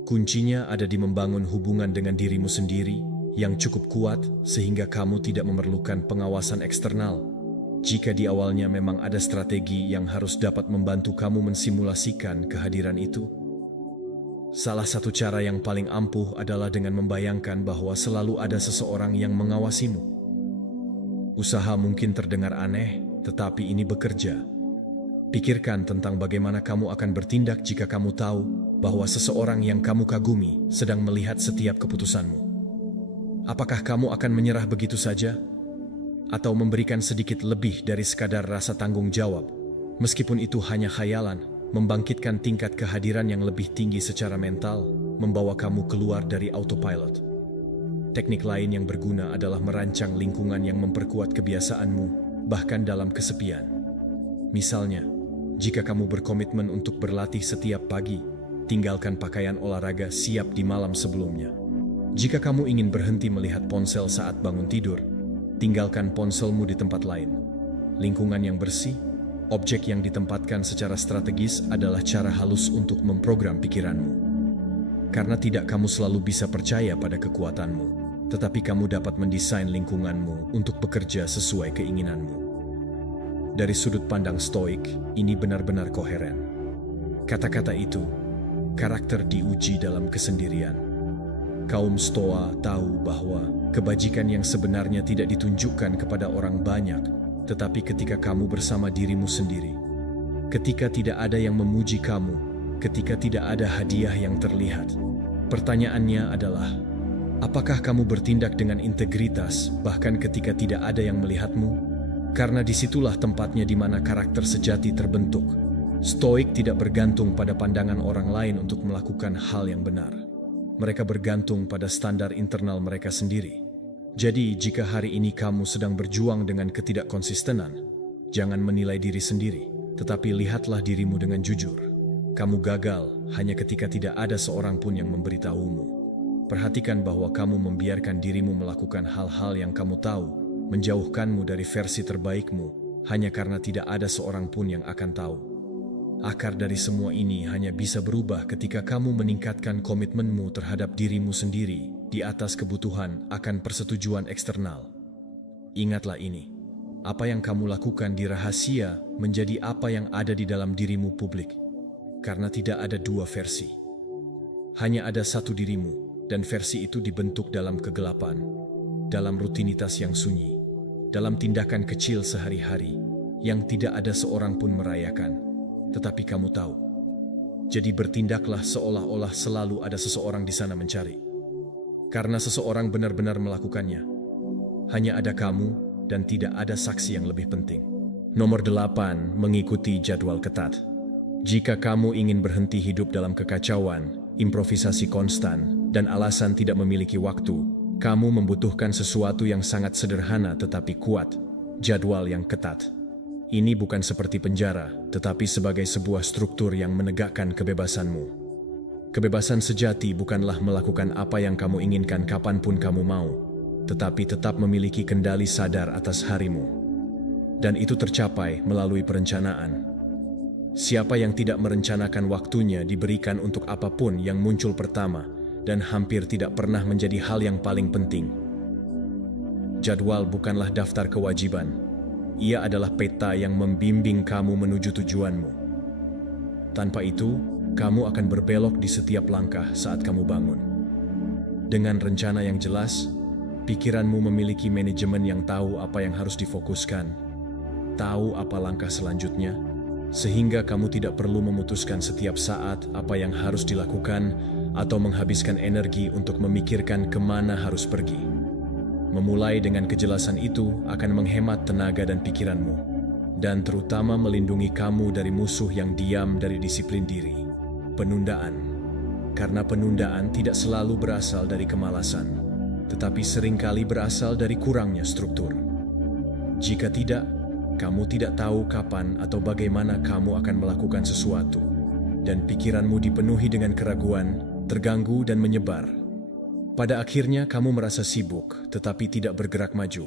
kuncinya ada di membangun hubungan dengan dirimu sendiri yang cukup kuat sehingga kamu tidak memerlukan pengawasan eksternal. Jika di awalnya memang ada strategi yang harus dapat membantu kamu mensimulasikan kehadiran itu, salah satu cara yang paling ampuh adalah dengan membayangkan bahwa selalu ada seseorang yang mengawasimu. Usaha mungkin terdengar aneh, tetapi ini bekerja. Pikirkan tentang bagaimana kamu akan bertindak jika kamu tahu bahwa seseorang yang kamu kagumi sedang melihat setiap keputusanmu. Apakah kamu akan menyerah begitu saja? Atau memberikan sedikit lebih dari sekadar rasa tanggung jawab, meskipun itu hanya khayalan, membangkitkan tingkat kehadiran yang lebih tinggi secara mental, membawa kamu keluar dari autopilot. Teknik lain yang berguna adalah merancang lingkungan yang memperkuat kebiasaanmu, bahkan dalam kesepian. Misalnya, jika kamu berkomitmen untuk berlatih setiap pagi, tinggalkan pakaian olahraga siap di malam sebelumnya. Jika kamu ingin berhenti melihat ponsel saat bangun tidur, tinggalkan ponselmu di tempat lain. Lingkungan yang bersih, objek yang ditempatkan secara strategis adalah cara halus untuk memprogram pikiranmu. Karena tidak kamu selalu bisa percaya pada kekuatanmu, tetapi kamu dapat mendesain lingkunganmu untuk bekerja sesuai keinginanmu. Dari sudut pandang Stoik, ini benar-benar koheren. Kata-kata itu, karakter diuji dalam kesendirian. Kaum Stoa tahu bahwa kebajikan yang sebenarnya tidak ditunjukkan kepada orang banyak, tetapi ketika kamu bersama dirimu sendiri. Ketika tidak ada yang memuji kamu, ketika tidak ada hadiah yang terlihat. Pertanyaannya adalah, apakah kamu bertindak dengan integritas bahkan ketika tidak ada yang melihatmu? Karena disitulah tempatnya di mana karakter sejati terbentuk. Stoik tidak bergantung pada pandangan orang lain untuk melakukan hal yang benar. Mereka bergantung pada standar internal mereka sendiri. Jadi, jika hari ini kamu sedang berjuang dengan ketidakkonsistenan, jangan menilai diri sendiri, tetapi lihatlah dirimu dengan jujur. Kamu gagal hanya ketika tidak ada seorang pun yang memberitahumu. Perhatikan bahwa kamu membiarkan dirimu melakukan hal-hal yang kamu tahu, menjauhkanmu dari versi terbaikmu, hanya karena tidak ada seorang pun yang akan tahu. Akar dari semua ini hanya bisa berubah ketika kamu meningkatkan komitmenmu terhadap dirimu sendiri di atas kebutuhan akan persetujuan eksternal. Ingatlah ini, apa yang kamu lakukan di rahasia menjadi apa yang ada di dalam dirimu publik. Karena tidak ada dua versi. Hanya ada satu dirimu, dan versi itu dibentuk dalam kegelapan, dalam rutinitas yang sunyi, dalam tindakan kecil sehari-hari yang tidak ada seorang pun merayakan. tetapi kamu tahu. Jadi bertindaklah seolah-olah selalu ada seseorang di sana mencari. Karena seseorang benar-benar melakukannya. Hanya ada kamu dan tidak ada saksi yang lebih penting. Nomor 8, mengikuti jadwal ketat. Jika kamu ingin berhenti hidup dalam kekacauan, improvisasi konstan, dan alasan tidak memiliki waktu, kamu membutuhkan sesuatu yang sangat sederhana tetapi kuat, jadwal yang ketat. Ini bukan seperti penjara, tetapi sebagai sebuah struktur yang menegakkan kebebasanmu. Kebebasan sejati bukanlah melakukan apa yang kamu inginkan kapanpun kamu mau, tetapi tetap memiliki kendali sadar atas harimu. Dan itu tercapai melalui perencanaan. Siapa yang tidak merencanakan waktunya diberikan untuk apapun yang muncul pertama dan hampir tidak pernah menjadi hal yang paling penting. Jadwal bukanlah daftar kewajiban. Ia adalah peta yang membimbing kamu menuju tujuanmu. Tanpa itu, kamu akan berbelok di setiap langkah saat kamu bangun. Dengan rencana yang jelas, pikiranmu memiliki manajemen yang tahu apa yang harus difokuskan, tahu apa langkah selanjutnya, sehingga kamu tidak perlu memutuskan setiap saat apa yang harus dilakukan atau menghabiskan energi untuk memikirkan kemana harus pergi. Memulai dengan kejelasan itu akan menghemat tenaga dan pikiranmu, dan terutama melindungi kamu dari musuh yang diam dari disiplin diri. Penundaan. Karena penundaan tidak selalu berasal dari kemalasan, tetapi seringkali berasal dari kurangnya struktur. Jika tidak, kamu tidak tahu kapan atau bagaimana kamu akan melakukan sesuatu, dan pikiranmu dipenuhi dengan keraguan, terganggu dan menyebar. Pada akhirnya kamu merasa sibuk, tetapi tidak bergerak maju.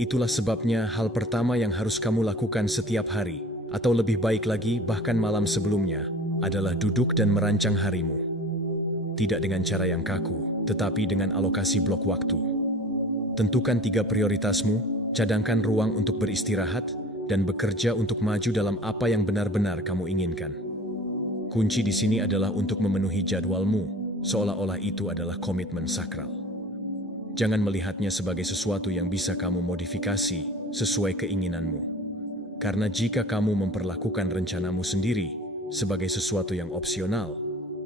Itulah sebabnya hal pertama yang harus kamu lakukan setiap hari, atau lebih baik lagi bahkan malam sebelumnya, adalah duduk dan merancang harimu. Tidak dengan cara yang kaku, tetapi dengan alokasi blok waktu. Tentukan 3 prioritasmu, cadangkan ruang untuk beristirahat, dan bekerja untuk maju dalam apa yang benar-benar kamu inginkan. Kunci di sini adalah untuk memenuhi jadwalmu, seolah-olah itu adalah komitmen sakral. Jangan melihatnya sebagai sesuatu yang bisa kamu modifikasi sesuai keinginanmu. Karena jika kamu memperlakukan rencanamu sendiri sebagai sesuatu yang opsional,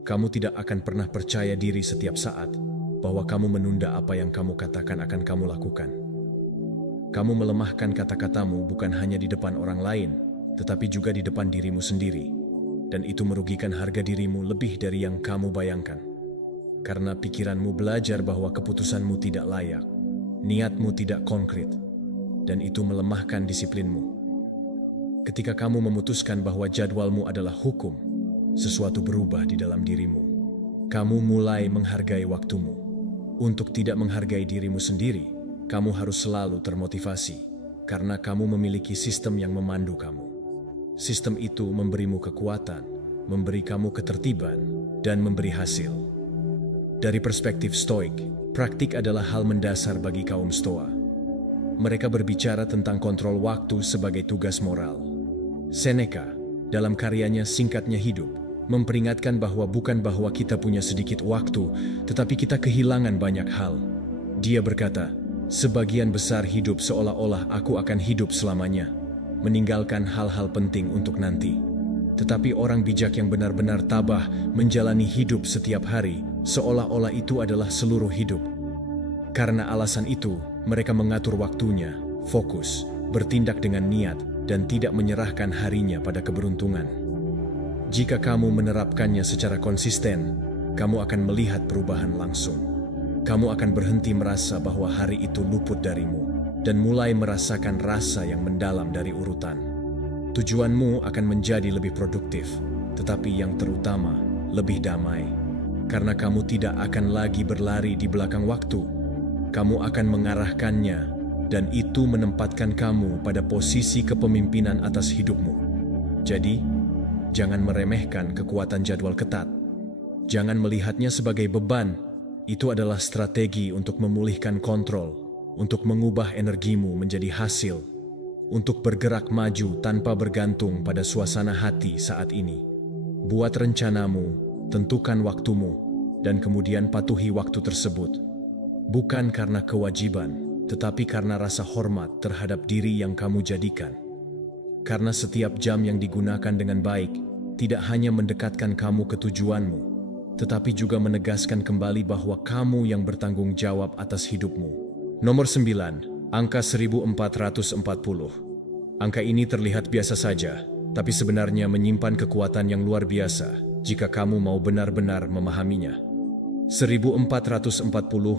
kamu tidak akan pernah percaya diri setiap saat bahwa kamu menunda apa yang kamu katakan akan kamu lakukan. Kamu melemahkan kata-katamu bukan hanya di depan orang lain, tetapi juga di depan dirimu sendiri. Dan itu merugikan harga dirimu lebih dari yang kamu bayangkan. Karena pikiranmu belajar bahwa keputusanmu tidak layak, niatmu tidak konkret, dan itu melemahkan disiplinmu. Ketika kamu memutuskan bahwa jadwalmu adalah hukum, sesuatu berubah di dalam dirimu. Kamu mulai menghargai waktumu. Untuk tidak menghargai dirimu sendiri, kamu harus selalu termotivasi, karena kamu memiliki sistem yang memandu kamu. Sistem itu memberimu kekuatan, memberi kamu ketertiban, dan memberi hasil. Dari perspektif Stoik, praktik adalah hal mendasar bagi kaum Stoa. Mereka berbicara tentang kontrol waktu sebagai tugas moral. Seneca, dalam karyanya Singkatnya Hidup, memperingatkan bahwa bukan bahwa kita punya sedikit waktu, tetapi kita kehilangan banyak hal. Dia berkata, sebagian besar hidup seolah-olah aku akan hidup selamanya, meninggalkan hal-hal penting untuk nanti. Tetapi orang bijak yang benar-benar tabah menjalani hidup setiap hari, seolah-olah itu adalah seluruh hidup. Karena alasan itu, mereka mengatur waktunya, fokus, bertindak dengan niat, dan tidak menyerahkan harinya pada keberuntungan. Jika kamu menerapkannya secara konsisten, kamu akan melihat perubahan langsung. Kamu akan berhenti merasa bahwa hari itu luput darimu, dan mulai merasakan rasa yang mendalam dari urutan. Tujuanmu akan menjadi lebih produktif, tetapi yang terutama, lebih damai. Karena kamu tidak akan lagi berlari di belakang waktu, kamu akan mengarahkannya, dan itu menempatkan kamu pada posisi kepemimpinan atas hidupmu. Jadi, jangan meremehkan kekuatan jadwal ketat. Jangan melihatnya sebagai beban. Itu adalah strategi untuk memulihkan kontrol, untuk mengubah energimu menjadi hasil, untuk bergerak maju tanpa bergantung pada suasana hati saat ini. Buat rencanamu, tentukan waktumu, dan kemudian patuhi waktu tersebut. Bukan karena kewajiban, tetapi karena rasa hormat terhadap diri yang kamu jadikan. karena setiap jam yang digunakan dengan baik tidak hanya mendekatkan kamu ke tujuanmu, tetapi juga menegaskan kembali bahwa kamu yang bertanggung jawab atas hidupmu. Nomor 9, angka 1440. Angka ini terlihat biasa saja, tapi sebenarnya menyimpan kekuatan yang luar biasa jika kamu mau benar-benar memahaminya. 1440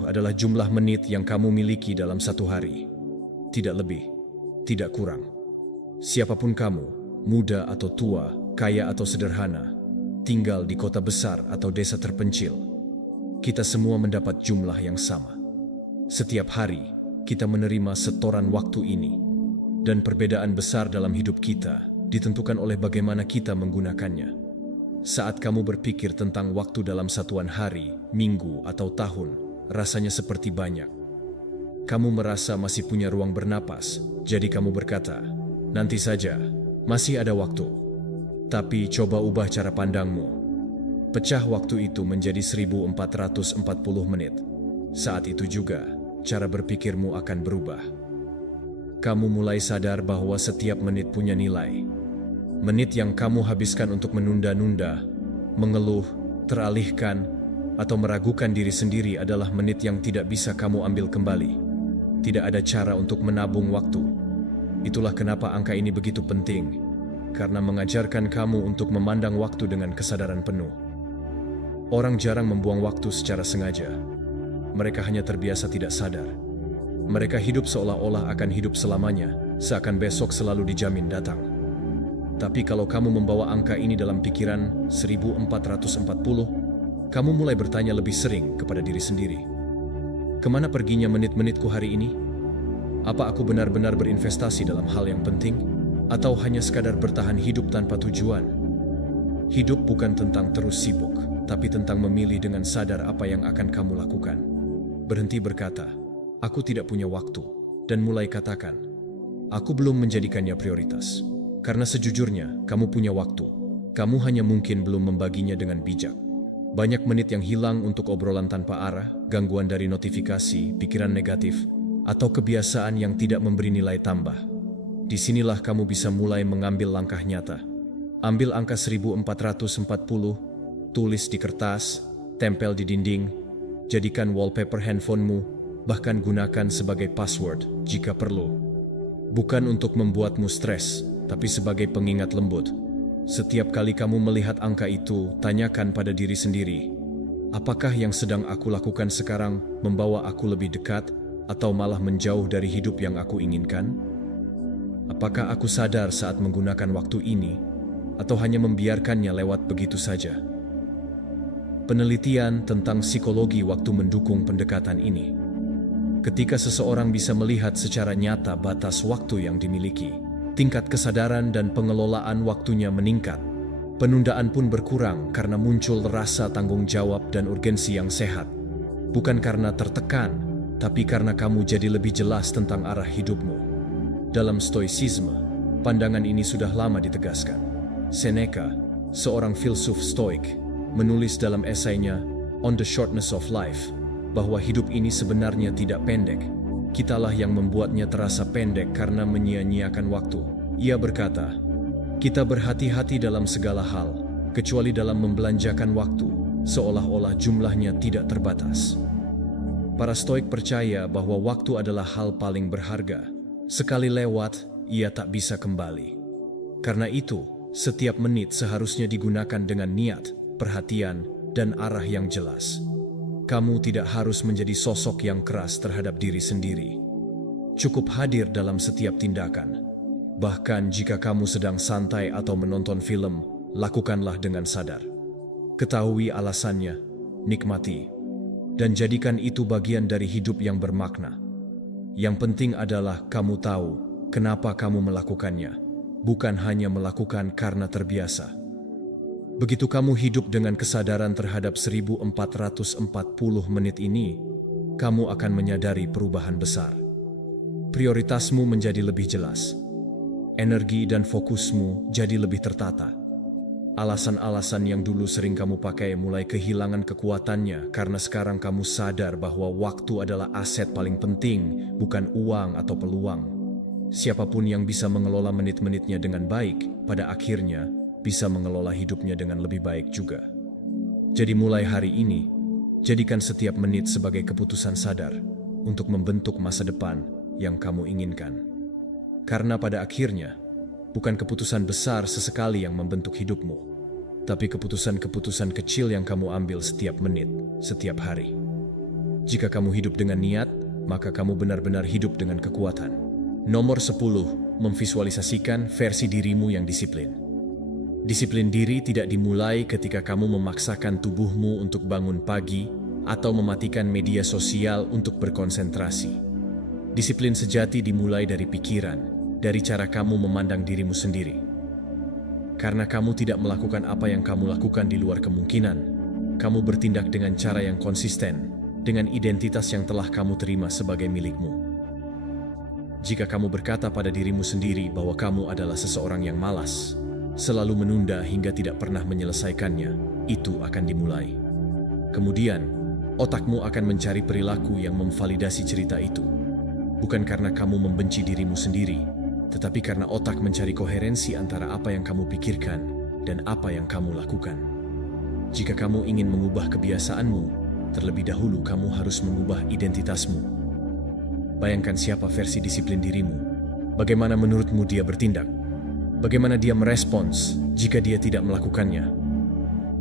adalah jumlah menit yang kamu miliki dalam satu hari. Tidak lebih, tidak kurang. Siapapun kamu, muda atau tua, kaya atau sederhana, tinggal di kota besar atau desa terpencil, kita semua mendapat jumlah yang sama. Setiap hari, kita menerima setoran waktu ini, dan perbedaan besar dalam hidup kita ditentukan oleh bagaimana kita menggunakannya. Saat kamu berpikir tentang waktu dalam satuan hari, minggu, atau tahun, rasanya seperti banyak. Kamu merasa masih punya ruang bernapas, jadi kamu berkata, nanti saja, masih ada waktu. Tapi coba ubah cara pandangmu. Pecah waktu itu menjadi 1440 menit. Saat itu juga, cara berpikirmu akan berubah. Kamu mulai sadar bahwa setiap menit punya nilai. Menit yang kamu habiskan untuk menunda-nunda, mengeluh, teralihkan, atau meragukan diri sendiri adalah menit yang tidak bisa kamu ambil kembali. Tidak ada cara untuk menabung waktu. Itulah kenapa angka ini begitu penting, karena mengajarkan kamu untuk memandang waktu dengan kesadaran penuh. Orang jarang membuang waktu secara sengaja. Mereka hanya terbiasa tidak sadar. Mereka hidup seolah-olah akan hidup selamanya, seakan besok selalu dijamin datang. Tapi kalau kamu membawa angka ini dalam pikiran 1440, kamu mulai bertanya lebih sering kepada diri sendiri. Kemana perginya menit-menitku hari ini? Apa aku benar-benar berinvestasi dalam hal yang penting? Atau hanya sekadar bertahan hidup tanpa tujuan? Hidup bukan tentang terus sibuk, tapi tentang memilih dengan sadar apa yang akan kamu lakukan. Berhenti berkata, aku tidak punya waktu, dan mulai katakan, aku belum menjadikannya prioritas. Karena sejujurnya, kamu punya waktu. Kamu hanya mungkin belum membaginya dengan bijak. Banyak menit yang hilang untuk obrolan tanpa arah, gangguan dari notifikasi, pikiran negatif, atau kebiasaan yang tidak memberi nilai tambah. Disinilah kamu bisa mulai mengambil langkah nyata. Ambil angka 1440, tulis di kertas, tempel di dinding, jadikan wallpaper handphonemu, bahkan gunakan sebagai password jika perlu. Bukan untuk membuatmu stres, tapi sebagai pengingat lembut. Setiap kali kamu melihat angka itu, tanyakan pada diri sendiri, apakah yang sedang aku lakukan sekarang membawa aku lebih dekat atau malah menjauh dari hidup yang aku inginkan? Apakah aku sadar saat menggunakan waktu ini atau hanya membiarkannya lewat begitu saja? Penelitian tentang psikologi waktu mendukung pendekatan ini. Ketika seseorang bisa melihat secara nyata batas waktu yang dimiliki, tingkat kesadaran dan pengelolaan waktunya meningkat. Penundaan pun berkurang karena muncul rasa tanggung jawab dan urgensi yang sehat. Bukan karena tertekan, tapi karena kamu jadi lebih jelas tentang arah hidupmu. Dalam stoicisme, pandangan ini sudah lama ditegaskan. Seneca, seorang filsuf stoik, menulis dalam esainya On the Shortness of Life, bahwa hidup ini sebenarnya tidak pendek. Kitalah yang membuatnya terasa pendek karena menyia-nyiakan waktu. Ia berkata, kita berhati-hati dalam segala hal, kecuali dalam membelanjakan waktu, seolah-olah jumlahnya tidak terbatas. Para stoik percaya bahwa waktu adalah hal paling berharga. Sekali lewat, ia tak bisa kembali. Karena itu, setiap menit seharusnya digunakan dengan niat, perhatian, dan arah yang jelas. Kamu tidak harus menjadi sosok yang keras terhadap diri sendiri. Cukup hadir dalam setiap tindakan. Bahkan jika kamu sedang santai atau menonton film, lakukanlah dengan sadar. Ketahui alasannya, nikmati, dan jadikan itu bagian dari hidup yang bermakna. Yang penting adalah kamu tahu kenapa kamu melakukannya, bukan hanya melakukan karena terbiasa. Begitu kamu hidup dengan kesadaran terhadap 1440 menit ini, kamu akan menyadari perubahan besar. Prioritasmu menjadi lebih jelas. Energi dan fokusmu jadi lebih tertata. Alasan-alasan yang dulu sering kamu pakai mulai kehilangan kekuatannya karena sekarang kamu sadar bahwa waktu adalah aset paling penting, bukan uang atau peluang. Siapapun yang bisa mengelola menit-menitnya dengan baik, pada akhirnya bisa mengelola hidupnya dengan lebih baik juga. Jadi mulai hari ini, jadikan setiap menit sebagai keputusan sadar untuk membentuk masa depan yang kamu inginkan. Karena pada akhirnya, bukan keputusan besar sesekali yang membentuk hidupmu, tapi keputusan-keputusan kecil yang kamu ambil setiap menit, setiap hari. Jika kamu hidup dengan niat, maka kamu benar-benar hidup dengan kekuatan. Nomor 10, memvisualisasikan versi dirimu yang disiplin. Disiplin diri tidak dimulai ketika kamu memaksakan tubuhmu untuk bangun pagi atau mematikan media sosial untuk berkonsentrasi. Disiplin sejati dimulai dari pikiran, dari cara kamu memandang dirimu sendiri. Karena kamu tidak melakukan apa yang kamu lakukan di luar kemungkinan, kamu bertindak dengan cara yang konsisten, dengan identitas yang telah kamu terima sebagai milikmu. Jika kamu berkata pada dirimu sendiri bahwa kamu adalah seseorang yang malas, selalu menunda hingga tidak pernah menyelesaikannya, itu akan dimulai. Kemudian, otakmu akan mencari perilaku yang memvalidasi cerita itu. Bukan karena kamu membenci dirimu sendiri, tetapi karena otak mencari koherensi antara apa yang kamu pikirkan dan apa yang kamu lakukan. Jika kamu ingin mengubah kebiasaanmu, terlebih dahulu kamu harus mengubah identitasmu. Bayangkan siapa versi disiplin dirimu. Bagaimana menurutmu dia bertindak? Bagaimana dia merespons jika dia tidak melakukannya?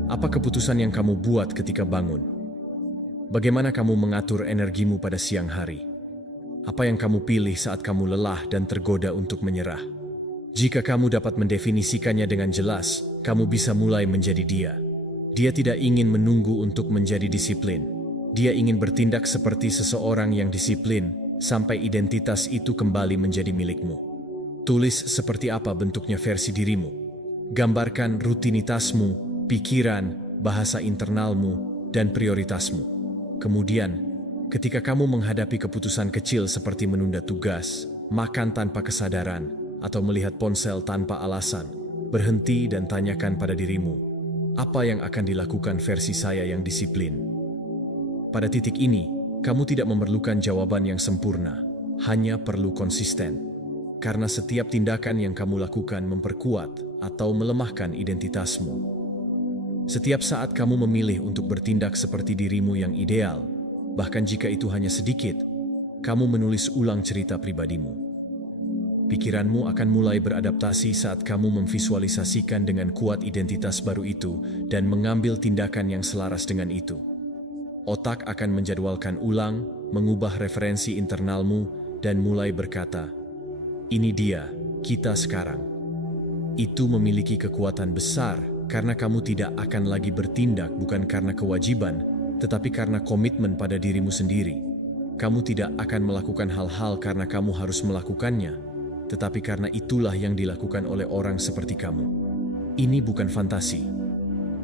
Apa keputusan yang kamu buat ketika bangun? Bagaimana kamu mengatur energimu pada siang hari? Apa yang kamu pilih saat kamu lelah dan tergoda untuk menyerah? Jika kamu dapat mendefinisikannya dengan jelas, kamu bisa mulai menjadi dia. Dia tidak ingin menunggu untuk menjadi disiplin. Dia ingin bertindak seperti seseorang yang disiplin sampai identitas itu kembali menjadi milikmu. Tulis seperti apa bentuknya versi dirimu. Gambarkan rutinitasmu, pikiran, bahasa internalmu, dan prioritasmu. Kemudian, ketika kamu menghadapi keputusan kecil seperti menunda tugas, makan tanpa kesadaran, atau melihat ponsel tanpa alasan, berhenti dan tanyakan pada dirimu, apa yang akan dilakukan versi saya yang disiplin? Pada titik ini, kamu tidak memerlukan jawaban yang sempurna, hanya perlu konsisten. Karena setiap tindakan yang kamu lakukan memperkuat atau melemahkan identitasmu. Setiap saat kamu memilih untuk bertindak seperti dirimu yang ideal, bahkan jika itu hanya sedikit, kamu menulis ulang cerita pribadimu. Pikiranmu akan mulai beradaptasi saat kamu memvisualisasikan dengan kuat identitas baru itu dan mengambil tindakan yang selaras dengan itu. Otak akan menjadwalkan ulang, mengubah referensi internalmu, dan mulai berkata, "Ini dia, kita sekarang." Itu memiliki kekuatan besar karena kamu tidak akan lagi bertindak bukan karena kewajiban, tetapi karena komitmen pada dirimu sendiri. Kamu tidak akan melakukan hal-hal karena kamu harus melakukannya, tetapi karena itulah yang dilakukan oleh orang seperti kamu. Ini bukan fantasi.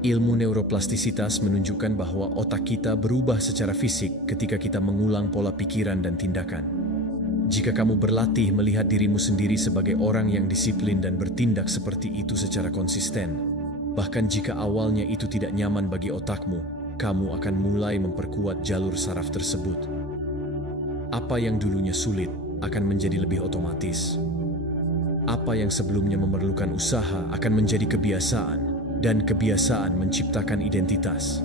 Ilmu neuroplastisitas menunjukkan bahwa otak kita berubah secara fisik ketika kita mengulang pola pikiran dan tindakan. Jika kamu berlatih melihat dirimu sendiri sebagai orang yang disiplin dan bertindak seperti itu secara konsisten, bahkan jika awalnya itu tidak nyaman bagi otakmu, kamu akan mulai memperkuat jalur saraf tersebut. Apa yang dulunya sulit akan menjadi lebih otomatis. Apa yang sebelumnya memerlukan usaha akan menjadi kebiasaan, dan kebiasaan menciptakan identitas.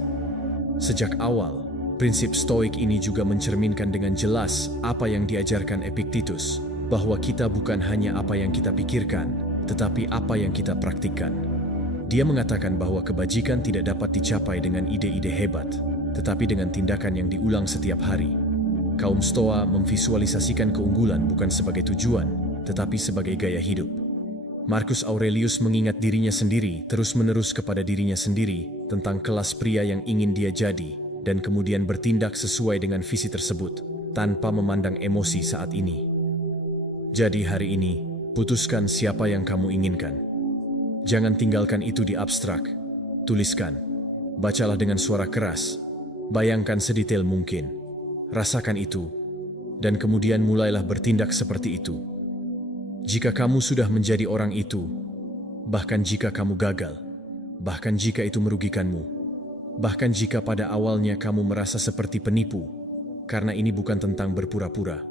Sejak awal, prinsip stoik ini juga mencerminkan dengan jelas apa yang diajarkan Epictetus, bahwa kita bukan hanya apa yang kita pikirkan, tetapi apa yang kita praktikkan. Dia mengatakan bahwa kebajikan tidak dapat dicapai dengan ide-ide hebat, tetapi dengan tindakan yang diulang setiap hari. Kaum Stoa memvisualisasikan keunggulan bukan sebagai tujuan, tetapi sebagai gaya hidup. Marcus Aurelius mengingat dirinya sendiri terus-menerus kepada dirinya sendiri tentang kelas pria yang ingin dia jadi, dan kemudian bertindak sesuai dengan visi tersebut, tanpa memandang emosi saat ini. Jadi hari ini, putuskan siapa yang kamu inginkan. Jangan tinggalkan itu di abstrak. Tuliskan. Bacalah dengan suara keras. Bayangkan sedetail mungkin. Rasakan itu. Dan kemudian mulailah bertindak seperti itu. Jika kamu sudah menjadi orang itu, bahkan jika kamu gagal, bahkan jika itu merugikanmu, bahkan jika pada awalnya kamu merasa seperti penipu, karena ini bukan tentang berpura-pura.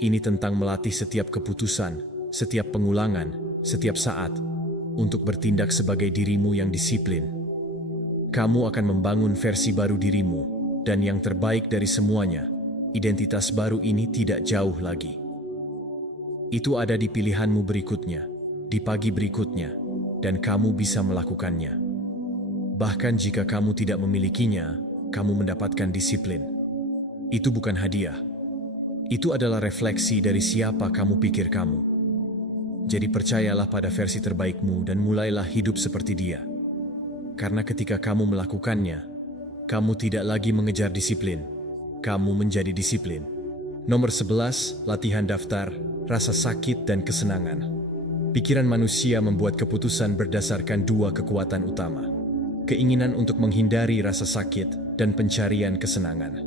Ini tentang melatih setiap keputusan, setiap pengulangan, setiap saat, untuk bertindak sebagai dirimu yang disiplin. Kamu akan membangun versi baru dirimu, dan yang terbaik dari semuanya, identitas baru ini tidak jauh lagi. Itu ada di pilihanmu berikutnya, di pagi berikutnya, dan kamu bisa melakukannya. Bahkan jika kamu tidak memilikinya, kamu mendapatkan disiplin. Itu bukan hadiah. Itu adalah refleksi dari siapa kamu pikir kamu. Jadi percayalah pada versi terbaikmu dan mulailah hidup seperti dia. Karena ketika kamu melakukannya, kamu tidak lagi mengejar disiplin. Kamu menjadi disiplin. Nomor 11, latihan daftar, rasa sakit dan kesenangan. Pikiran manusia membuat keputusan berdasarkan dua kekuatan utama. Keinginan untuk menghindari rasa sakit dan pencarian kesenangan.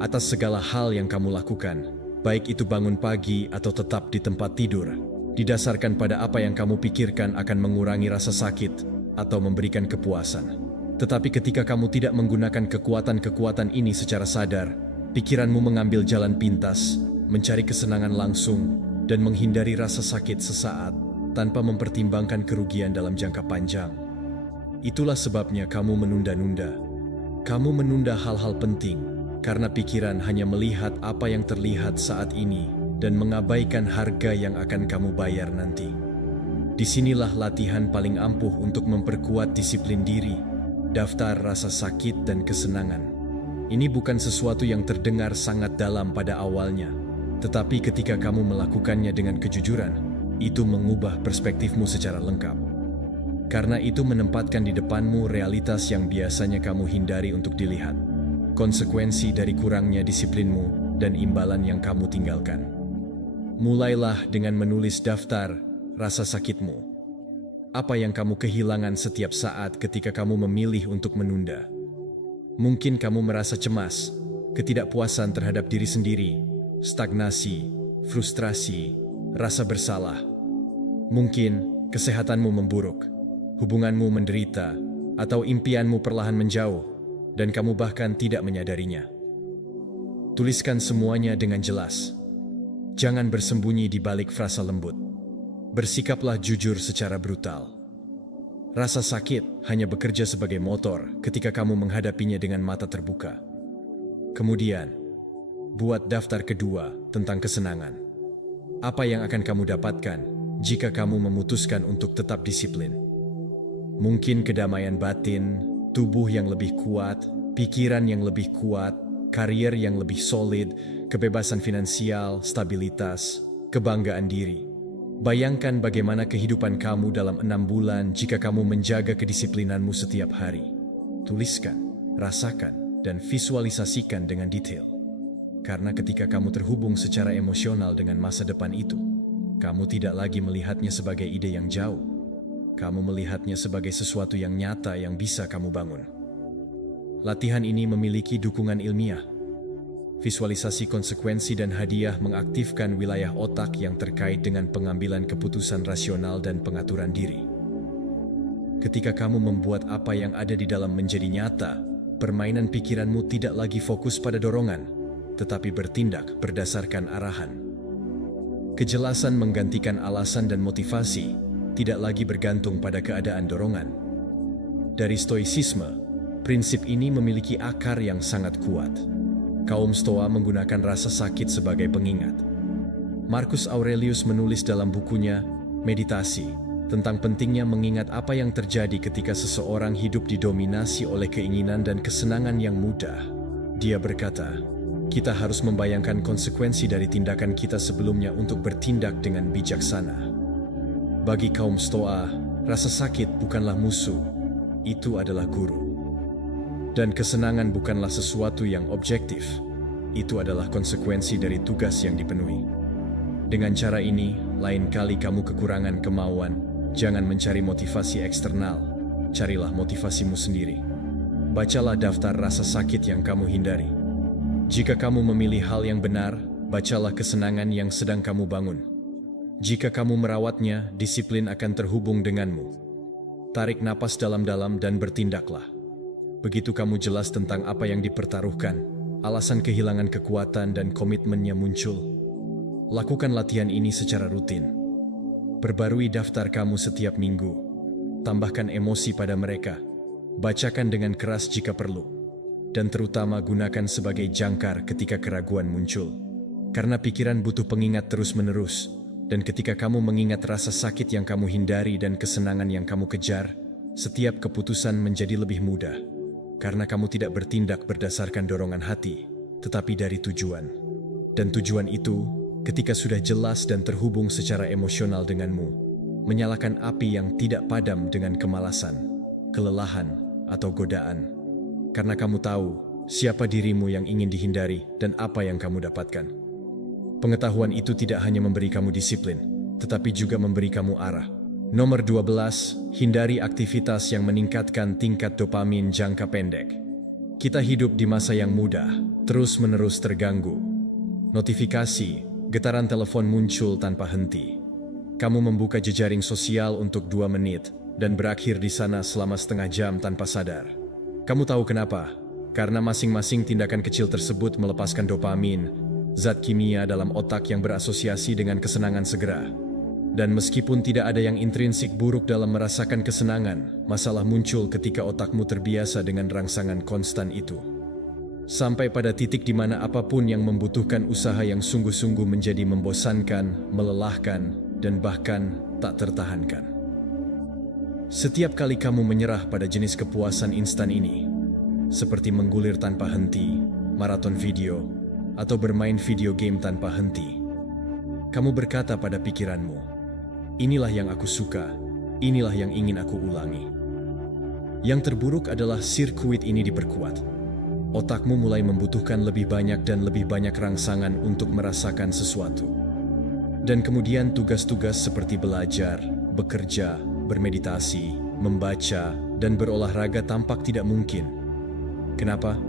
Atas segala hal yang kamu lakukan, baik itu bangun pagi atau tetap di tempat tidur, didasarkan pada apa yang kamu pikirkan akan mengurangi rasa sakit atau memberikan kepuasan. Tetapi ketika kamu tidak menggunakan kekuatan-kekuatan ini secara sadar, pikiranmu mengambil jalan pintas, mencari kesenangan langsung, dan menghindari rasa sakit sesaat tanpa mempertimbangkan kerugian dalam jangka panjang. Itulah sebabnya kamu menunda-nunda. Kamu menunda hal-hal penting, karena pikiran hanya melihat apa yang terlihat saat ini dan mengabaikan harga yang akan kamu bayar nanti. Disinilah latihan paling ampuh untuk memperkuat disiplin diri, daftar rasa sakit dan kesenangan. Ini bukan sesuatu yang terdengar sangat dalam pada awalnya, tetapi ketika kamu melakukannya dengan kejujuran, itu mengubah perspektifmu secara lengkap. Karena itu menempatkan di depanmu realitas yang biasanya kamu hindari untuk dilihat. Konsekuensi dari kurangnya disiplinmu dan imbalan yang kamu tinggalkan. Mulailah dengan menulis daftar rasa sakitmu. Apa yang kamu kehilangan setiap saat ketika kamu memilih untuk menunda? Mungkin kamu merasa cemas, ketidakpuasan terhadap diri sendiri, stagnasi, frustrasi, rasa bersalah. Mungkin kesehatanmu memburuk, hubunganmu menderita, atau impianmu perlahan menjauh, dan kamu bahkan tidak menyadarinya. Tuliskan semuanya dengan jelas. Jangan bersembunyi di balik frasa lembut. Bersikaplah jujur secara brutal. Rasa sakit hanya bekerja sebagai motor ketika kamu menghadapinya dengan mata terbuka. Kemudian, buat daftar kedua tentang kesenangan. Apa yang akan kamu dapatkan jika kamu memutuskan untuk tetap disiplin? Mungkin kedamaian batin, tubuh yang lebih kuat, pikiran yang lebih kuat, karier yang lebih solid, kebebasan finansial, stabilitas, kebanggaan diri. Bayangkan bagaimana kehidupan kamu dalam 6 bulan jika kamu menjaga kedisiplinanmu setiap hari. Tuliskan, rasakan, dan visualisasikan dengan detail. Karena ketika kamu terhubung secara emosional dengan masa depan itu, kamu tidak lagi melihatnya sebagai ide yang jauh. Kamu melihatnya sebagai sesuatu yang nyata yang bisa kamu bangun. Latihan ini memiliki dukungan ilmiah. Visualisasi konsekuensi dan hadiah mengaktifkan wilayah otak yang terkait dengan pengambilan keputusan rasional dan pengaturan diri. Ketika kamu membuat apa yang ada di dalam menjadi nyata, permainan pikiranmu tidak lagi fokus pada dorongan, tetapi bertindak berdasarkan arahan. Kejelasan menggantikan alasan dan motivasi, tidak lagi bergantung pada keadaan dorongan. Dari Stoicisme, prinsip ini memiliki akar yang sangat kuat. Kaum Stoa menggunakan rasa sakit sebagai pengingat. Marcus Aurelius menulis dalam bukunya Meditasi tentang pentingnya mengingat apa yang terjadi ketika seseorang hidup didominasi oleh keinginan dan kesenangan yang mudah. Dia berkata, kita harus membayangkan konsekuensi dari tindakan kita sebelumnya untuk bertindak dengan bijaksana. Bagi kaum Stoa, rasa sakit bukanlah musuh, itu adalah guru. Dan kesenangan bukanlah sesuatu yang objektif, itu adalah konsekuensi dari tugas yang dipenuhi. Dengan cara ini, lain kali kamu kekurangan kemauan, jangan mencari motivasi eksternal, carilah motivasimu sendiri. Bacalah daftar rasa sakit yang kamu hindari. Jika kamu memilih hal yang benar, bacalah kesenangan yang sedang kamu bangun. Jika kamu merawatnya, disiplin akan terhubung denganmu. Tarik napas dalam-dalam dan bertindaklah. Begitu kamu jelas tentang apa yang dipertaruhkan, alasan kehilangan kekuatan dan komitmennya muncul. Lakukan latihan ini secara rutin. Perbarui daftar kamu setiap minggu. Tambahkan emosi pada mereka. Bacakan dengan keras jika perlu. Dan terutama gunakan sebagai jangkar ketika keraguan muncul. Karena pikiran butuh pengingat terus-menerus. Dan ketika kamu mengingat rasa sakit yang kamu hindari dan kesenangan yang kamu kejar, setiap keputusan menjadi lebih mudah. Karena kamu tidak bertindak berdasarkan dorongan hati, tetapi dari tujuan. Dan tujuan itu, ketika sudah jelas dan terhubung secara emosional denganmu, menyalakan api yang tidak padam dengan kemalasan, kelelahan, atau godaan. Karena kamu tahu siapa dirimu yang ingin dihindari dan apa yang kamu dapatkan. Pengetahuan itu tidak hanya memberi kamu disiplin, tetapi juga memberi kamu arah. Nomor 12, hindari aktivitas yang meningkatkan tingkat dopamin jangka pendek. Kita hidup di masa yang mudah, terus-menerus terganggu. Notifikasi, getaran telepon muncul tanpa henti. Kamu membuka jejaring sosial untuk 2 menit dan berakhir di sana selama setengah jam tanpa sadar. Kamu tahu kenapa? Karena masing-masing tindakan kecil tersebut melepaskan dopamin, zat kimia dalam otak yang berasosiasi dengan kesenangan segera. Dan meskipun tidak ada yang intrinsik buruk dalam merasakan kesenangan, masalah muncul ketika otakmu terbiasa dengan rangsangan konstan itu. Sampai pada titik di mana apapun yang membutuhkan usaha yang sungguh-sungguh menjadi membosankan, melelahkan, dan bahkan tak tertahankan. Setiap kali kamu menyerah pada jenis kepuasan instan ini, seperti menggulir tanpa henti, maraton video, atau bermain video game tanpa henti, kamu berkata pada pikiranmu, "Inilah yang aku suka, inilah yang ingin aku ulangi." Yang terburuk adalah sirkuit ini diperkuat. Otakmu mulai membutuhkan lebih banyak dan lebih banyak rangsangan untuk merasakan sesuatu. Dan kemudian tugas-tugas seperti belajar, bekerja, bermeditasi, membaca, dan berolahraga tampak tidak mungkin. Kenapa?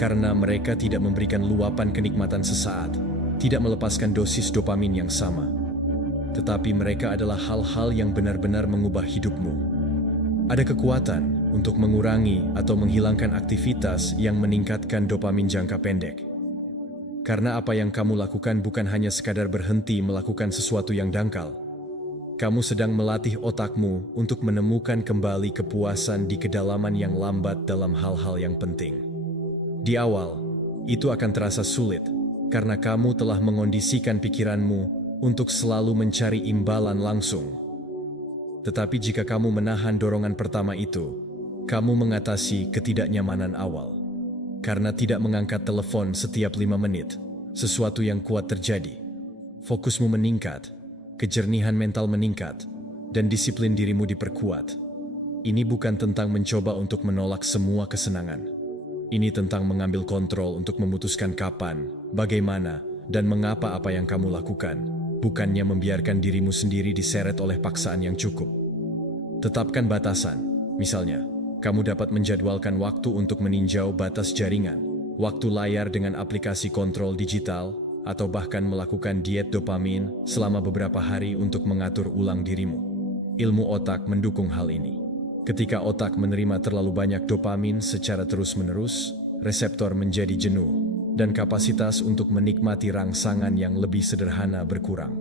Karena mereka tidak memberikan luapan kenikmatan sesaat, tidak melepaskan dosis dopamin yang sama. Tetapi mereka adalah hal-hal yang benar-benar mengubah hidupmu. Ada kekuatan untuk mengurangi atau menghilangkan aktivitas yang meningkatkan dopamin jangka pendek. Karena apa yang kamu lakukan bukan hanya sekadar berhenti melakukan sesuatu yang dangkal. Kamu sedang melatih otakmu untuk menemukan kembali kepuasan di kedalaman yang lambat dalam hal-hal yang penting. Di awal, itu akan terasa sulit karena kamu telah mengondisikan pikiranmu untuk selalu mencari imbalan langsung. Tetapi jika kamu menahan dorongan pertama itu, kamu mengatasi ketidaknyamanan awal. Karena tidak mengangkat telepon setiap 5 menit, sesuatu yang kuat terjadi. Fokusmu meningkat, kejernihan mental meningkat, dan disiplin dirimu diperkuat. Ini bukan tentang mencoba untuk menolak semua kesenangan. Ini tentang mengambil kontrol untuk memutuskan kapan, bagaimana, dan mengapa apa yang kamu lakukan. Bukannya membiarkan dirimu sendiri diseret oleh paksaan yang cukup. Tetapkan batasan. Misalnya, kamu dapat menjadwalkan waktu untuk meninjau batas jaringan, waktu layar dengan aplikasi kontrol digital, atau bahkan melakukan diet dopamin selama beberapa hari untuk mengatur ulang dirimu. Ilmu otak mendukung hal ini. Ketika otak menerima terlalu banyak dopamin secara terus-menerus, reseptor menjadi jenuh, dan kapasitas untuk menikmati rangsangan yang lebih sederhana berkurang.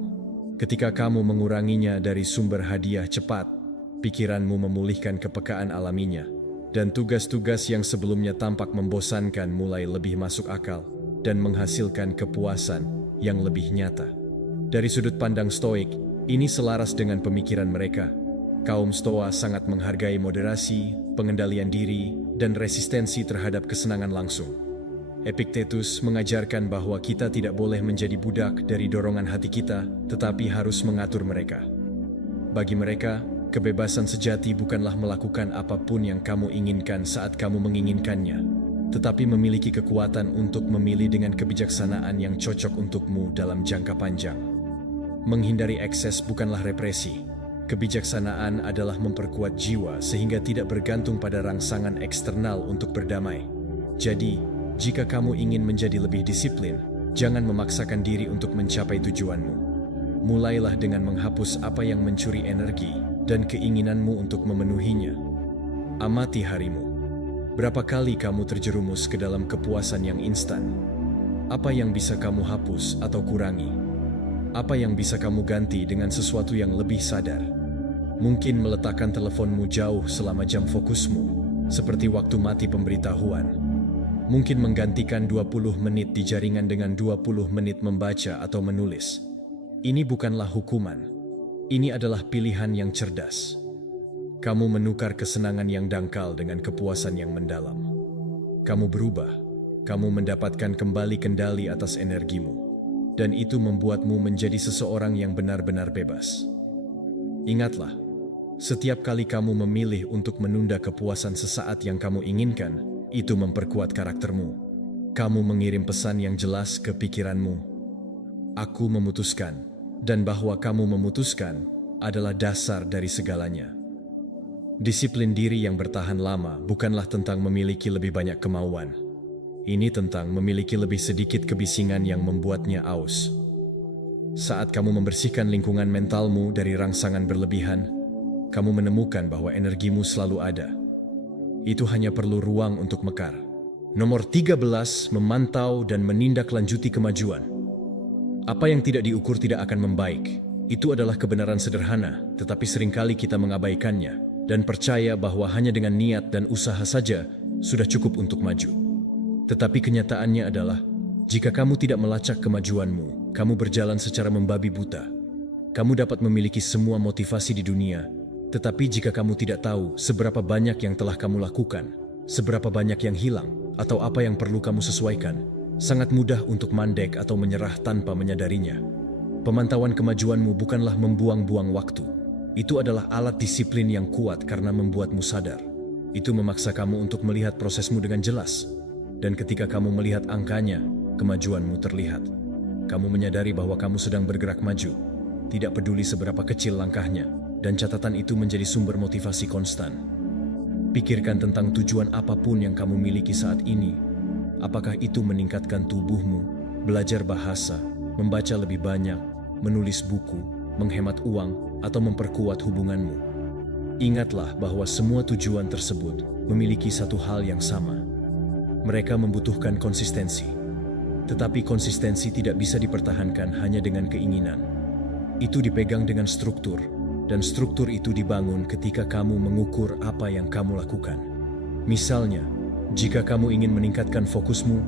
Ketika kamu menguranginya dari sumber hadiah cepat, pikiranmu memulihkan kepekaan alaminya, dan tugas-tugas yang sebelumnya tampak membosankan mulai lebih masuk akal dan menghasilkan kepuasan yang lebih nyata. Dari sudut pandang Stoik, ini selaras dengan pemikiran mereka. Kaum Stoa sangat menghargai moderasi, pengendalian diri, dan resistensi terhadap kesenangan langsung. Epictetus mengajarkan bahwa kita tidak boleh menjadi budak dari dorongan hati kita, tetapi harus mengatur mereka. Bagi mereka, kebebasan sejati bukanlah melakukan apapun yang kamu inginkan saat kamu menginginkannya, tetapi memiliki kekuatan untuk memilih dengan kebijaksanaan yang cocok untukmu dalam jangka panjang. Menghindari ekses bukanlah represi. Kebijaksanaan adalah memperkuat jiwa sehingga tidak bergantung pada rangsangan eksternal untuk berdamai. Jadi, jika kamu ingin menjadi lebih disiplin, jangan memaksakan diri untuk mencapai tujuanmu. Mulailah dengan menghapus apa yang mencuri energi dan keinginanmu untuk memenuhinya. Amati harimu. Berapa kali kamu terjerumus ke dalam kepuasan yang instan? Apa yang bisa kamu hapus atau kurangi? Apa yang bisa kamu ganti dengan sesuatu yang lebih sadar? Mungkin meletakkan teleponmu jauh selama jam fokusmu, seperti waktu mati pemberitahuan. Mungkin menggantikan 20 menit di jaringan dengan 20 menit membaca atau menulis. Ini bukanlah hukuman. Ini adalah pilihan yang cerdas. Kamu menukar kesenangan yang dangkal dengan kepuasan yang mendalam. Kamu berubah. Kamu mendapatkan kembali kendali atas energimu. Dan itu membuatmu menjadi seseorang yang benar-benar bebas. Ingatlah, setiap kali kamu memilih untuk menunda kepuasan sesaat yang kamu inginkan, itu memperkuat karaktermu. Kamu mengirim pesan yang jelas ke pikiranmu. Aku memutuskan, dan bahwa kamu memutuskan adalah dasar dari segalanya. Disiplin diri yang bertahan lama bukanlah tentang memiliki lebih banyak kemauan. Ini tentang memiliki lebih sedikit kebisingan yang membuatnya aus. Saat kamu membersihkan lingkungan mentalmu dari rangsangan berlebihan, kamu menemukan bahwa energimu selalu ada. Itu hanya perlu ruang untuk mekar. Nomor 13, memantau dan menindaklanjuti kemajuan. Apa yang tidak diukur tidak akan membaik. Itu adalah kebenaran sederhana, tetapi seringkali kita mengabaikannya dan percaya bahwa hanya dengan niat dan usaha saja sudah cukup untuk maju. Tetapi kenyataannya adalah, jika kamu tidak melacak kemajuanmu, kamu berjalan secara membabi buta. Kamu dapat memiliki semua motivasi di dunia, tetapi jika kamu tidak tahu seberapa banyak yang telah kamu lakukan, seberapa banyak yang hilang, atau apa yang perlu kamu sesuaikan, sangat mudah untuk mandek atau menyerah tanpa menyadarinya. Pemantauan kemajuanmu bukanlah membuang-buang waktu. Itu adalah alat disiplin yang kuat karena membuatmu sadar. Itu memaksa kamu untuk melihat prosesmu dengan jelas. Dan ketika kamu melihat angkanya, kemajuanmu terlihat. Kamu menyadari bahwa kamu sedang bergerak maju, tidak peduli seberapa kecil langkahnya, dan catatan itu menjadi sumber motivasi konstan. Pikirkan tentang tujuan apapun yang kamu miliki saat ini. Apakah itu meningkatkan tubuhmu, belajar bahasa, membaca lebih banyak, menulis buku, menghemat uang, atau memperkuat hubunganmu? Ingatlah bahwa semua tujuan tersebut memiliki satu hal yang sama. Mereka membutuhkan konsistensi. Tetapi konsistensi tidak bisa dipertahankan hanya dengan keinginan. Itu dipegang dengan struktur, dan struktur itu dibangun ketika kamu mengukur apa yang kamu lakukan. Misalnya, jika kamu ingin meningkatkan fokusmu,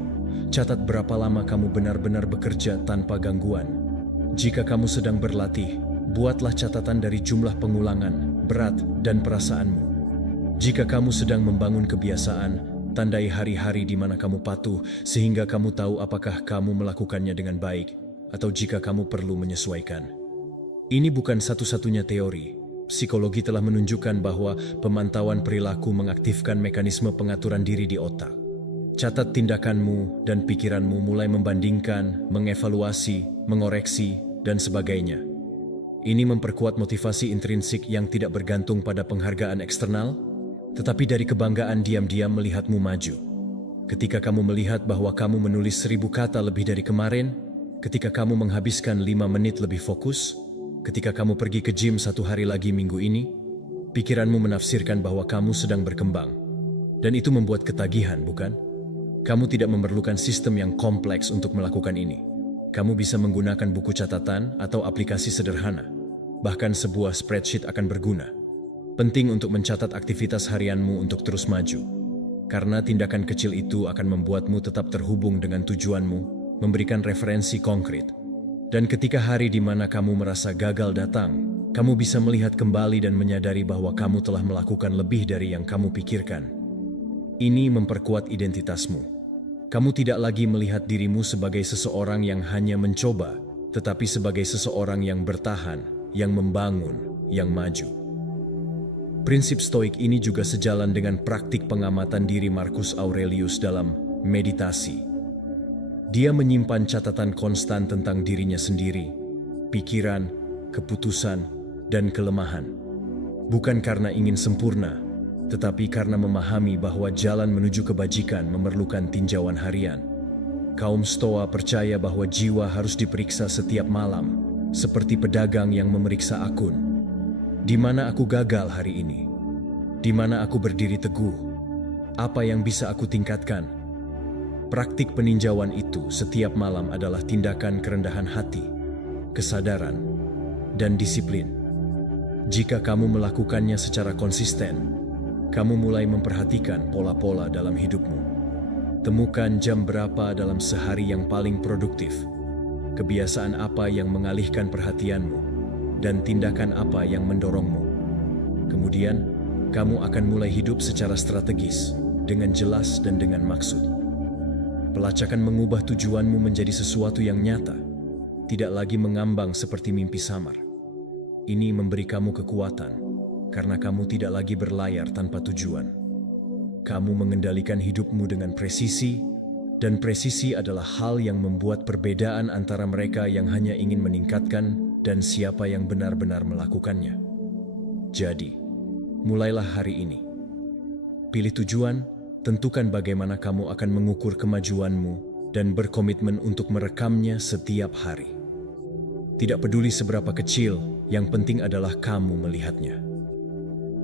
catat berapa lama kamu benar-benar bekerja tanpa gangguan. Jika kamu sedang berlatih, buatlah catatan dari jumlah pengulangan, berat, dan perasaanmu. Jika kamu sedang membangun kebiasaan, tandai hari-hari di mana kamu patuh sehingga kamu tahu apakah kamu melakukannya dengan baik atau jika kamu perlu menyesuaikan. Ini bukan satu-satunya teori. Psikologi telah menunjukkan bahwa pemantauan perilaku mengaktifkan mekanisme pengaturan diri di otak. Catat tindakanmu dan pikiranmu mulai membandingkan, mengevaluasi, mengoreksi, dan sebagainya. Ini memperkuat motivasi intrinsik yang tidak bergantung pada penghargaan eksternal, tetapi dari kebanggaan diam-diam melihatmu maju. Ketika kamu melihat bahwa kamu menulis 1000 kata lebih dari kemarin, ketika kamu menghabiskan 5 menit lebih fokus, ketika kamu pergi ke gym 1 hari lagi minggu ini, pikiranmu menafsirkan bahwa kamu sedang berkembang. Dan itu membuat ketagihan, bukan? Kamu tidak memerlukan sistem yang kompleks untuk melakukan ini. Kamu bisa menggunakan buku catatan atau aplikasi sederhana. Bahkan sebuah spreadsheet akan berguna. Penting untuk mencatat aktivitas harianmu untuk terus maju. Karena tindakan kecil itu akan membuatmu tetap terhubung dengan tujuanmu, memberikan referensi konkret. Dan ketika hari di mana kamu merasa gagal datang, kamu bisa melihat kembali dan menyadari bahwa kamu telah melakukan lebih dari yang kamu pikirkan. Ini memperkuat identitasmu. Kamu tidak lagi melihat dirimu sebagai seseorang yang hanya mencoba, tetapi sebagai seseorang yang bertahan, yang membangun, yang maju. Prinsip stoik ini juga sejalan dengan praktik pengamatan diri Marcus Aurelius dalam meditasi. Dia menyimpan catatan konstan tentang dirinya sendiri, pikiran, keputusan, dan kelemahan. Bukan karena ingin sempurna, tetapi karena memahami bahwa jalan menuju kebajikan memerlukan tinjauan harian. Kaum Stoa percaya bahwa jiwa harus diperiksa setiap malam, seperti pedagang yang memeriksa akun. Di mana aku gagal hari ini? Di mana aku berdiri teguh? Apa yang bisa aku tingkatkan? Praktik peninjauan itu setiap malam adalah tindakan kerendahan hati. kesadaran, dan disiplin. Jika kamu melakukannya secara konsisten, kamu mulai memperhatikan pola-pola dalam hidupmu. Temukan jam berapa dalam sehari yang paling produktif, kebiasaan apa yang mengalihkan perhatianmu, dan tindakan apa yang mendorongmu. Kemudian, kamu akan mulai hidup secara strategis, dengan jelas dan dengan maksud. Pelacakan mengubah tujuanmu menjadi sesuatu yang nyata, tidak lagi mengambang seperti mimpi samar. Ini memberi kamu kekuatan, karena kamu tidak lagi berlayar tanpa tujuan. Kamu mengendalikan hidupmu dengan presisi, dan presisi adalah hal yang membuat perbedaan antara mereka yang hanya ingin meningkatkan dan siapa yang benar-benar melakukannya. Jadi, mulailah hari ini. Pilih tujuan, tentukan bagaimana kamu akan mengukur kemajuanmu, dan berkomitmen untuk merekamnya setiap hari. Tidak peduli seberapa kecil, yang penting adalah kamu melihatnya.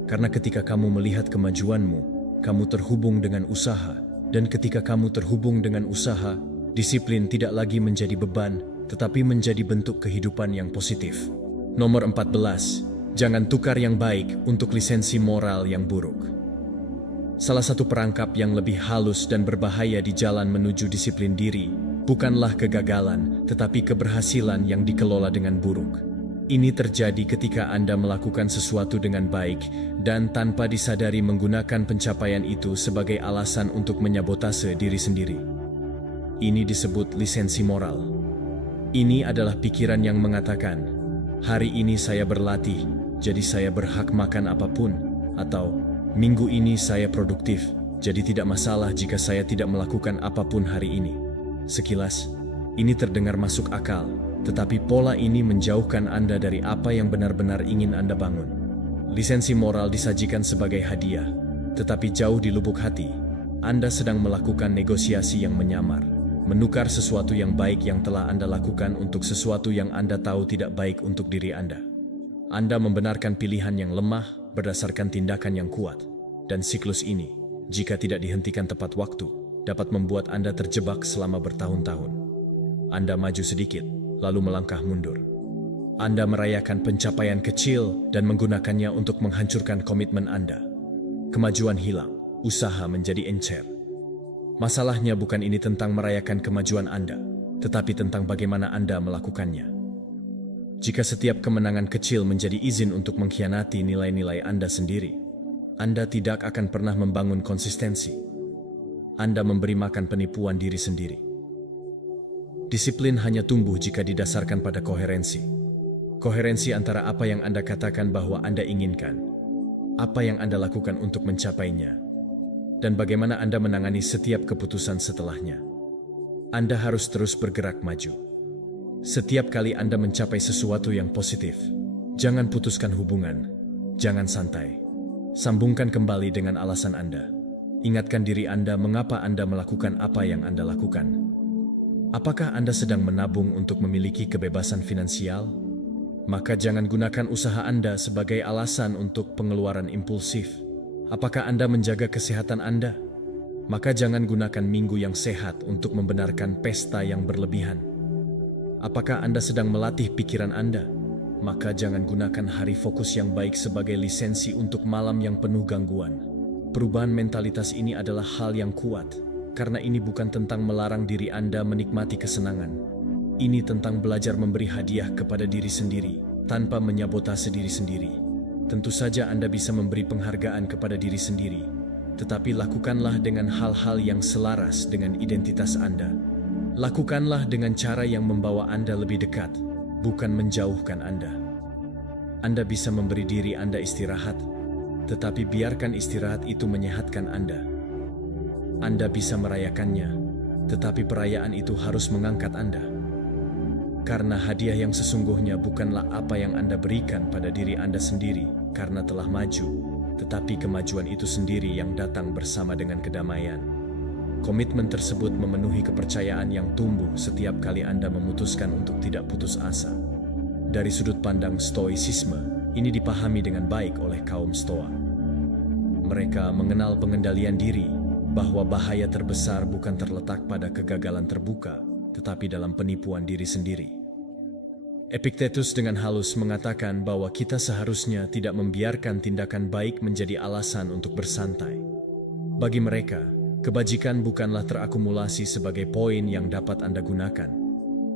Karena ketika kamu melihat kemajuanmu, kamu terhubung dengan usaha, dan ketika kamu terhubung dengan usaha, disiplin tidak lagi menjadi beban, tetapi menjadi bentuk kehidupan yang positif. Nomor 14, jangan tukar yang baik untuk lisensi moral yang buruk. Salah satu perangkap yang lebih halus dan berbahaya di jalan menuju disiplin diri, bukanlah kegagalan, tetapi keberhasilan yang dikelola dengan buruk. Ini terjadi ketika Anda melakukan sesuatu dengan baik dan tanpa disadari menggunakan pencapaian itu sebagai alasan untuk menyabotase diri sendiri. Ini disebut lisensi moral. Ini adalah pikiran yang mengatakan, hari ini saya berlatih, jadi saya berhak makan apapun, atau minggu ini saya produktif, jadi tidak masalah jika saya tidak melakukan apapun hari ini. Sekilas, ini terdengar masuk akal. Tetapi pola ini menjauhkan Anda dari apa yang benar-benar ingin Anda bangun. Lisensi moral disajikan sebagai hadiah, tetapi jauh di lubuk hati, Anda sedang melakukan negosiasi yang menyamar, menukar sesuatu yang baik yang telah Anda lakukan untuk sesuatu yang Anda tahu tidak baik untuk diri Anda. Anda membenarkan pilihan yang lemah berdasarkan tindakan yang kuat, dan siklus ini, jika tidak dihentikan tepat waktu, dapat membuat Anda terjebak selama bertahun-tahun. Anda maju sedikit, lalu melangkah mundur. Anda merayakan pencapaian kecil dan menggunakannya untuk menghancurkan komitmen Anda. Kemajuan hilang, usaha menjadi encer. Masalahnya bukan ini tentang merayakan kemajuan Anda, tetapi tentang bagaimana Anda melakukannya. Jika setiap kemenangan kecil menjadi izin untuk mengkhianati nilai-nilai Anda sendiri, Anda tidak akan pernah membangun konsistensi. Anda memberi makan penipuan diri sendiri. Disiplin hanya tumbuh jika didasarkan pada koherensi. Koherensi antara apa yang Anda katakan bahwa Anda inginkan, apa yang Anda lakukan untuk mencapainya, dan bagaimana Anda menangani setiap keputusan setelahnya. Anda harus terus bergerak maju. Setiap kali Anda mencapai sesuatu yang positif, jangan putuskan hubungan, jangan santai. Sambungkan kembali dengan alasan Anda. Ingatkan diri Anda mengapa Anda melakukan apa yang Anda lakukan. Apakah Anda sedang menabung untuk memiliki kebebasan finansial? Maka jangan gunakan usaha Anda sebagai alasan untuk pengeluaran impulsif. Apakah Anda menjaga kesehatan Anda? Maka jangan gunakan minggu yang sehat untuk membenarkan pesta yang berlebihan. Apakah Anda sedang melatih pikiran Anda? Maka jangan gunakan hari fokus yang baik sebagai lisensi untuk malam yang penuh gangguan. Perubahan mentalitas ini adalah hal yang kuat. Karena ini bukan tentang melarang diri Anda menikmati kesenangan. Ini tentang belajar memberi hadiah kepada diri sendiri, tanpa menyabotase diri sendiri. Tentu saja Anda bisa memberi penghargaan kepada diri sendiri, tetapi lakukanlah dengan hal-hal yang selaras dengan identitas Anda. Lakukanlah dengan cara yang membawa Anda lebih dekat, bukan menjauhkan Anda. Anda bisa memberi diri Anda istirahat, tetapi biarkan istirahat itu menyehatkan Anda. Anda bisa merayakannya, tetapi perayaan itu harus mengangkat Anda. Karena hadiah yang sesungguhnya bukanlah apa yang Anda berikan pada diri Anda sendiri karena telah maju, tetapi kemajuan itu sendiri yang datang bersama dengan kedamaian. Komitmen tersebut memenuhi kepercayaan yang tumbuh setiap kali Anda memutuskan untuk tidak putus asa. Dari sudut pandang Stoicisme, ini dipahami dengan baik oleh kaum Stoa. Mereka mengenal pengendalian diri, bahwa bahaya terbesar bukan terletak pada kegagalan terbuka, tetapi dalam penipuan diri sendiri. Epictetus dengan halus mengatakan bahwa kita seharusnya tidak membiarkan tindakan baik menjadi alasan untuk bersantai. Bagi mereka, kebajikan bukanlah terakumulasi sebagai poin yang dapat Anda gunakan,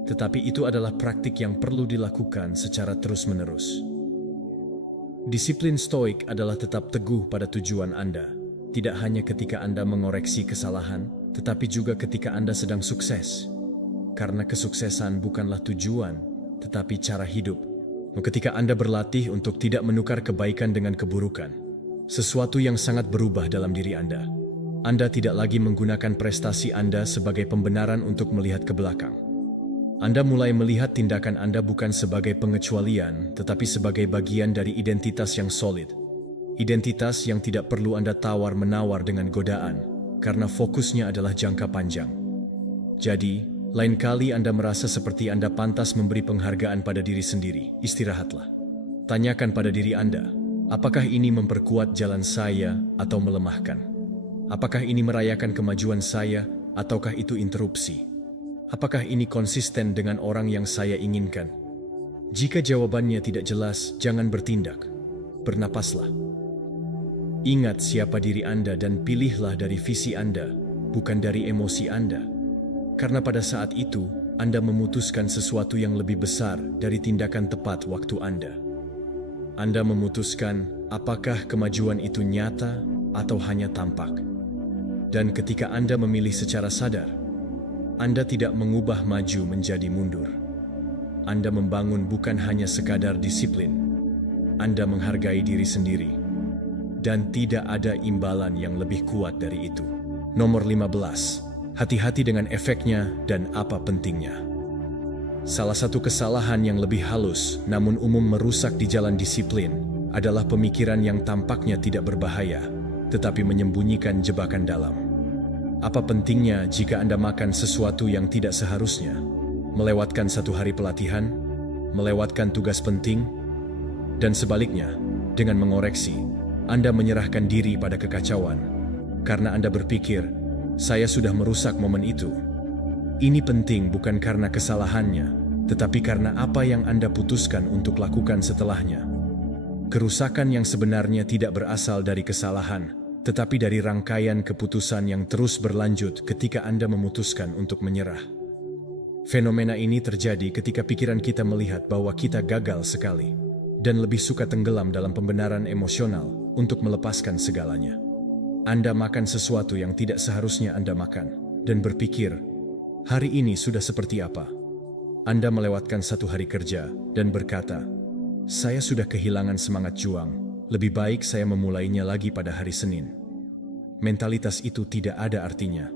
tetapi itu adalah praktik yang perlu dilakukan secara terus-menerus. Disiplin stoik adalah tetap teguh pada tujuan Anda, tidak hanya ketika Anda mengoreksi kesalahan, tetapi juga ketika Anda sedang sukses. Karena kesuksesan bukanlah tujuan, tetapi cara hidup. Ketika Anda berlatih untuk tidak menukar kebaikan dengan keburukan, sesuatu yang sangat berubah dalam diri Anda. Anda tidak lagi menggunakan prestasi Anda sebagai pembenaran untuk melihat ke belakang. Anda mulai melihat tindakan Anda bukan sebagai pengecualian, tetapi sebagai bagian dari identitas yang solid. Identitas yang tidak perlu Anda tawar-menawar dengan godaan, karena fokusnya adalah jangka panjang. Jadi, lain kali Anda merasa seperti Anda pantas memberi penghargaan pada diri sendiri, istirahatlah. Tanyakan pada diri Anda, apakah ini memperkuat jalan saya atau melemahkan? Apakah ini merayakan kemajuan saya ataukah itu interupsi? Apakah ini konsisten dengan orang yang saya inginkan? Jika jawabannya tidak jelas, jangan bertindak. Bernapaslah. Ingat siapa diri Anda dan pilihlah dari visi Anda, bukan dari emosi Anda. Karena pada saat itu, Anda memutuskan sesuatu yang lebih besar dari tindakan tepat waktu Anda. Anda memutuskan apakah kemajuan itu nyata atau hanya tampak. Dan ketika Anda memilih secara sadar, Anda tidak mengubah maju menjadi mundur. Anda membangun bukan hanya sekadar disiplin. Anda menghargai diri sendiri. Dan tidak ada imbalan yang lebih kuat dari itu. Nomor 15. Hati-hati dengan efeknya dan apa pentingnya. Salah satu kesalahan yang lebih halus namun umum merusak di jalan disiplin adalah pemikiran yang tampaknya tidak berbahaya, tetapi menyembunyikan jebakan dalam. Apa pentingnya jika Anda makan sesuatu yang tidak seharusnya? Melewatkan satu hari pelatihan, melewatkan tugas penting, dan sebaliknya, dengan mengoreksi, Anda menyerahkan diri pada kekacauan, karena Anda berpikir, saya sudah merusak momen itu. Ini penting bukan karena kesalahannya, tetapi karena apa yang Anda putuskan untuk lakukan setelahnya. Kerusakan yang sebenarnya tidak berasal dari kesalahan, tetapi dari rangkaian keputusan yang terus berlanjut ketika Anda memutuskan untuk menyerah. Fenomena ini terjadi ketika pikiran kita melihat bahwa kita gagal sekali, dan lebih suka tenggelam dalam pembenaran emosional untuk melepaskan segalanya. Anda makan sesuatu yang tidak seharusnya Anda makan, dan berpikir, hari ini sudah seperti apa? Anda melewatkan satu hari kerja, dan berkata, saya sudah kehilangan semangat juang, lebih baik saya memulainya lagi pada hari Senin. Mentalitas itu tidak ada artinya.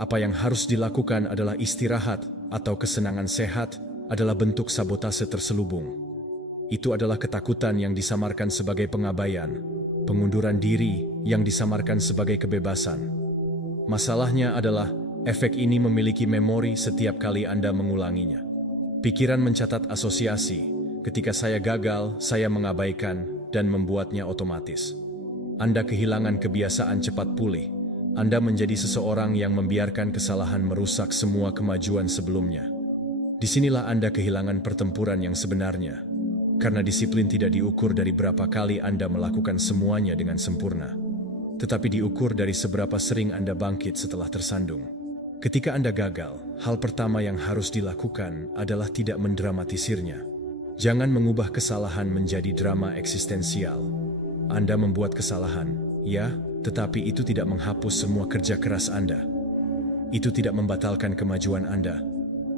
Apa yang harus dilakukan adalah istirahat, atau kesenangan sehat, adalah bentuk sabotase terselubung. Itu adalah ketakutan yang disamarkan sebagai pengabaian, pengunduran diri yang disamarkan sebagai kebebasan. Masalahnya adalah, efek ini memiliki memori setiap kali Anda mengulanginya. Pikiran mencatat asosiasi, ketika saya gagal, saya mengabaikan, dan membuatnya otomatis. Anda kehilangan kebiasaan cepat pulih. Anda menjadi seseorang yang membiarkan kesalahan merusak semua kemajuan sebelumnya. Disinilah Anda kehilangan pertempuran yang sebenarnya. Karena disiplin tidak diukur dari berapa kali Anda melakukan semuanya dengan sempurna, tetapi diukur dari seberapa sering Anda bangkit setelah tersandung. Ketika Anda gagal, hal pertama yang harus dilakukan adalah tidak mendramatisirnya. Jangan mengubah kesalahan menjadi drama eksistensial. Anda membuat kesalahan, ya, tetapi itu tidak menghapus semua kerja keras Anda. Itu tidak membatalkan kemajuan Anda.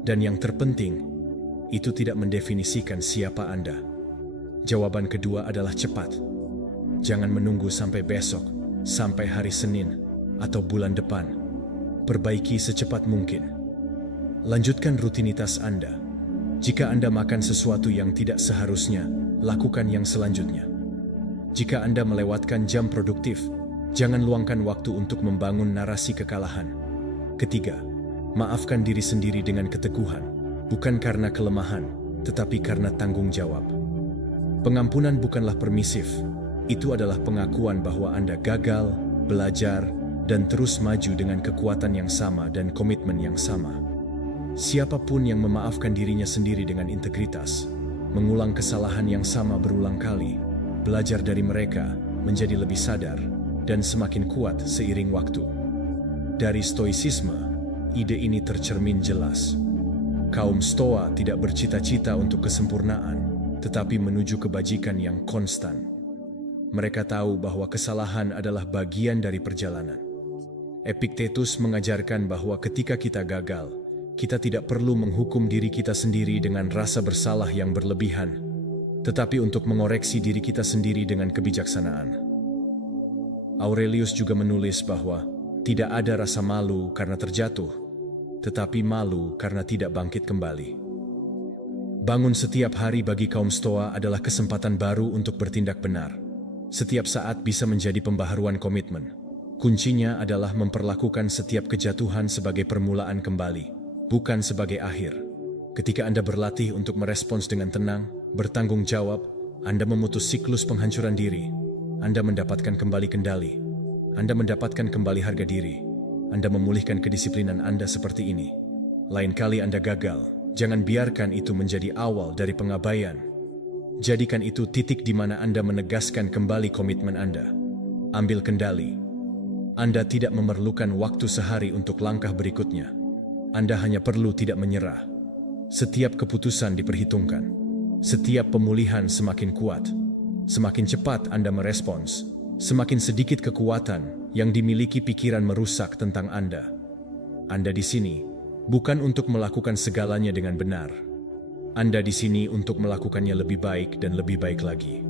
Dan yang terpenting, itu tidak mendefinisikan siapa Anda. Jawaban kedua adalah cepat. Jangan menunggu sampai besok, sampai hari Senin, atau bulan depan. Perbaiki secepat mungkin. Lanjutkan rutinitas Anda. Jika Anda makan sesuatu yang tidak seharusnya, lakukan yang selanjutnya. Jika Anda melewatkan jam produktif, jangan luangkan waktu untuk membangun narasi kekalahan. Ketiga, maafkan diri sendiri dengan keteguhan, bukan karena kelemahan, tetapi karena tanggung jawab. Pengampunan bukanlah permisif, itu adalah pengakuan bahwa Anda gagal, belajar, dan terus maju dengan kekuatan yang sama dan komitmen yang sama. Siapapun yang memaafkan dirinya sendiri dengan integritas, mengulang kesalahan yang sama berulang kali, belajar dari mereka, menjadi lebih sadar, dan semakin kuat seiring waktu. Dari Stoicisme, ide ini tercermin jelas. Kaum Stoa tidak bercita-cita untuk kesempurnaan, tetapi menuju kebajikan yang konstan. Mereka tahu bahwa kesalahan adalah bagian dari perjalanan. Epictetus mengajarkan bahwa ketika kita gagal, kita tidak perlu menghukum diri kita sendiri dengan rasa bersalah yang berlebihan, tetapi untuk mengoreksi diri kita sendiri dengan kebijaksanaan. Aurelius juga menulis bahwa tidak ada rasa malu karena terjatuh, tetapi malu karena tidak bangkit kembali. Bangun setiap hari bagi kaum Stoa adalah kesempatan baru untuk bertindak benar. Setiap saat bisa menjadi pembaharuan komitmen. Kuncinya adalah memperlakukan setiap kejatuhan sebagai permulaan kembali, bukan sebagai akhir. Ketika Anda berlatih untuk merespons dengan tenang, bertanggung jawab, Anda memutus siklus penghancuran diri. Anda mendapatkan kembali kendali. Anda mendapatkan kembali harga diri. Anda memulihkan kedisiplinan Anda seperti ini. Lain kali Anda gagal, jangan biarkan itu menjadi awal dari pengabaian. Jadikan itu titik di mana Anda menegaskan kembali komitmen Anda. Ambil kendali. Anda tidak memerlukan waktu sehari untuk langkah berikutnya. Anda hanya perlu tidak menyerah. Setiap keputusan diperhitungkan. Setiap pemulihan semakin kuat. Semakin cepat Anda merespons, semakin sedikit kekuatan yang dimiliki pikiran merusak tentang Anda. Anda di sini bukan untuk melakukan segalanya dengan benar. Anda di sini untuk melakukannya lebih baik dan lebih baik lagi.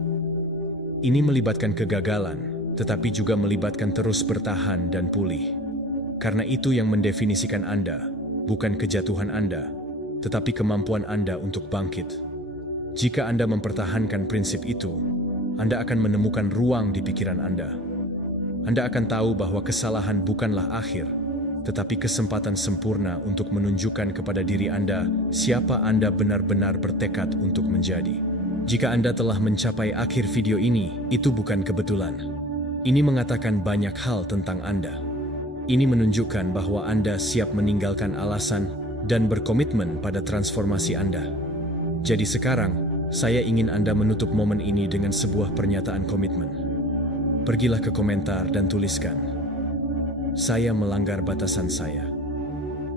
Ini melibatkan kegagalan, tetapi juga melibatkan terus bertahan dan pulih. Karena itu yang mendefinisikan Anda, bukan kejatuhan Anda, tetapi kemampuan Anda untuk bangkit. Jika Anda mempertahankan prinsip itu, Anda akan menemukan ruang di pikiran Anda. Anda akan tahu bahwa kesalahan bukanlah akhir, tetapi kesempatan sempurna untuk menunjukkan kepada diri Anda siapa Anda benar-benar bertekad untuk menjadi. Jika Anda telah mencapai akhir video ini, itu bukan kebetulan. Ini mengatakan banyak hal tentang Anda. Ini menunjukkan bahwa Anda siap meninggalkan alasan dan berkomitmen pada transformasi Anda. Jadi sekarang, saya ingin Anda menutup momen ini dengan sebuah pernyataan komitmen. Pergilah ke komentar dan tuliskan, "Saya melanggar batasan saya.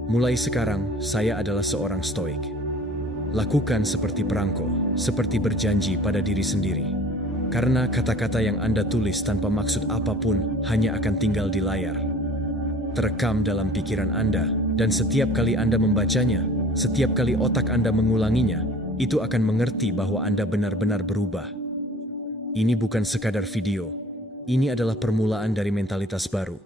Mulai sekarang, saya adalah seorang stoik." Lakukan seperti perangko, seperti berjanji pada diri sendiri. Karena kata-kata yang Anda tulis tanpa maksud apapun hanya akan tinggal di layar, terekam dalam pikiran Anda, dan setiap kali Anda membacanya, setiap kali otak Anda mengulanginya, itu akan mengerti bahwa Anda benar-benar berubah. Ini bukan sekadar video, ini adalah permulaan dari mentalitas baru.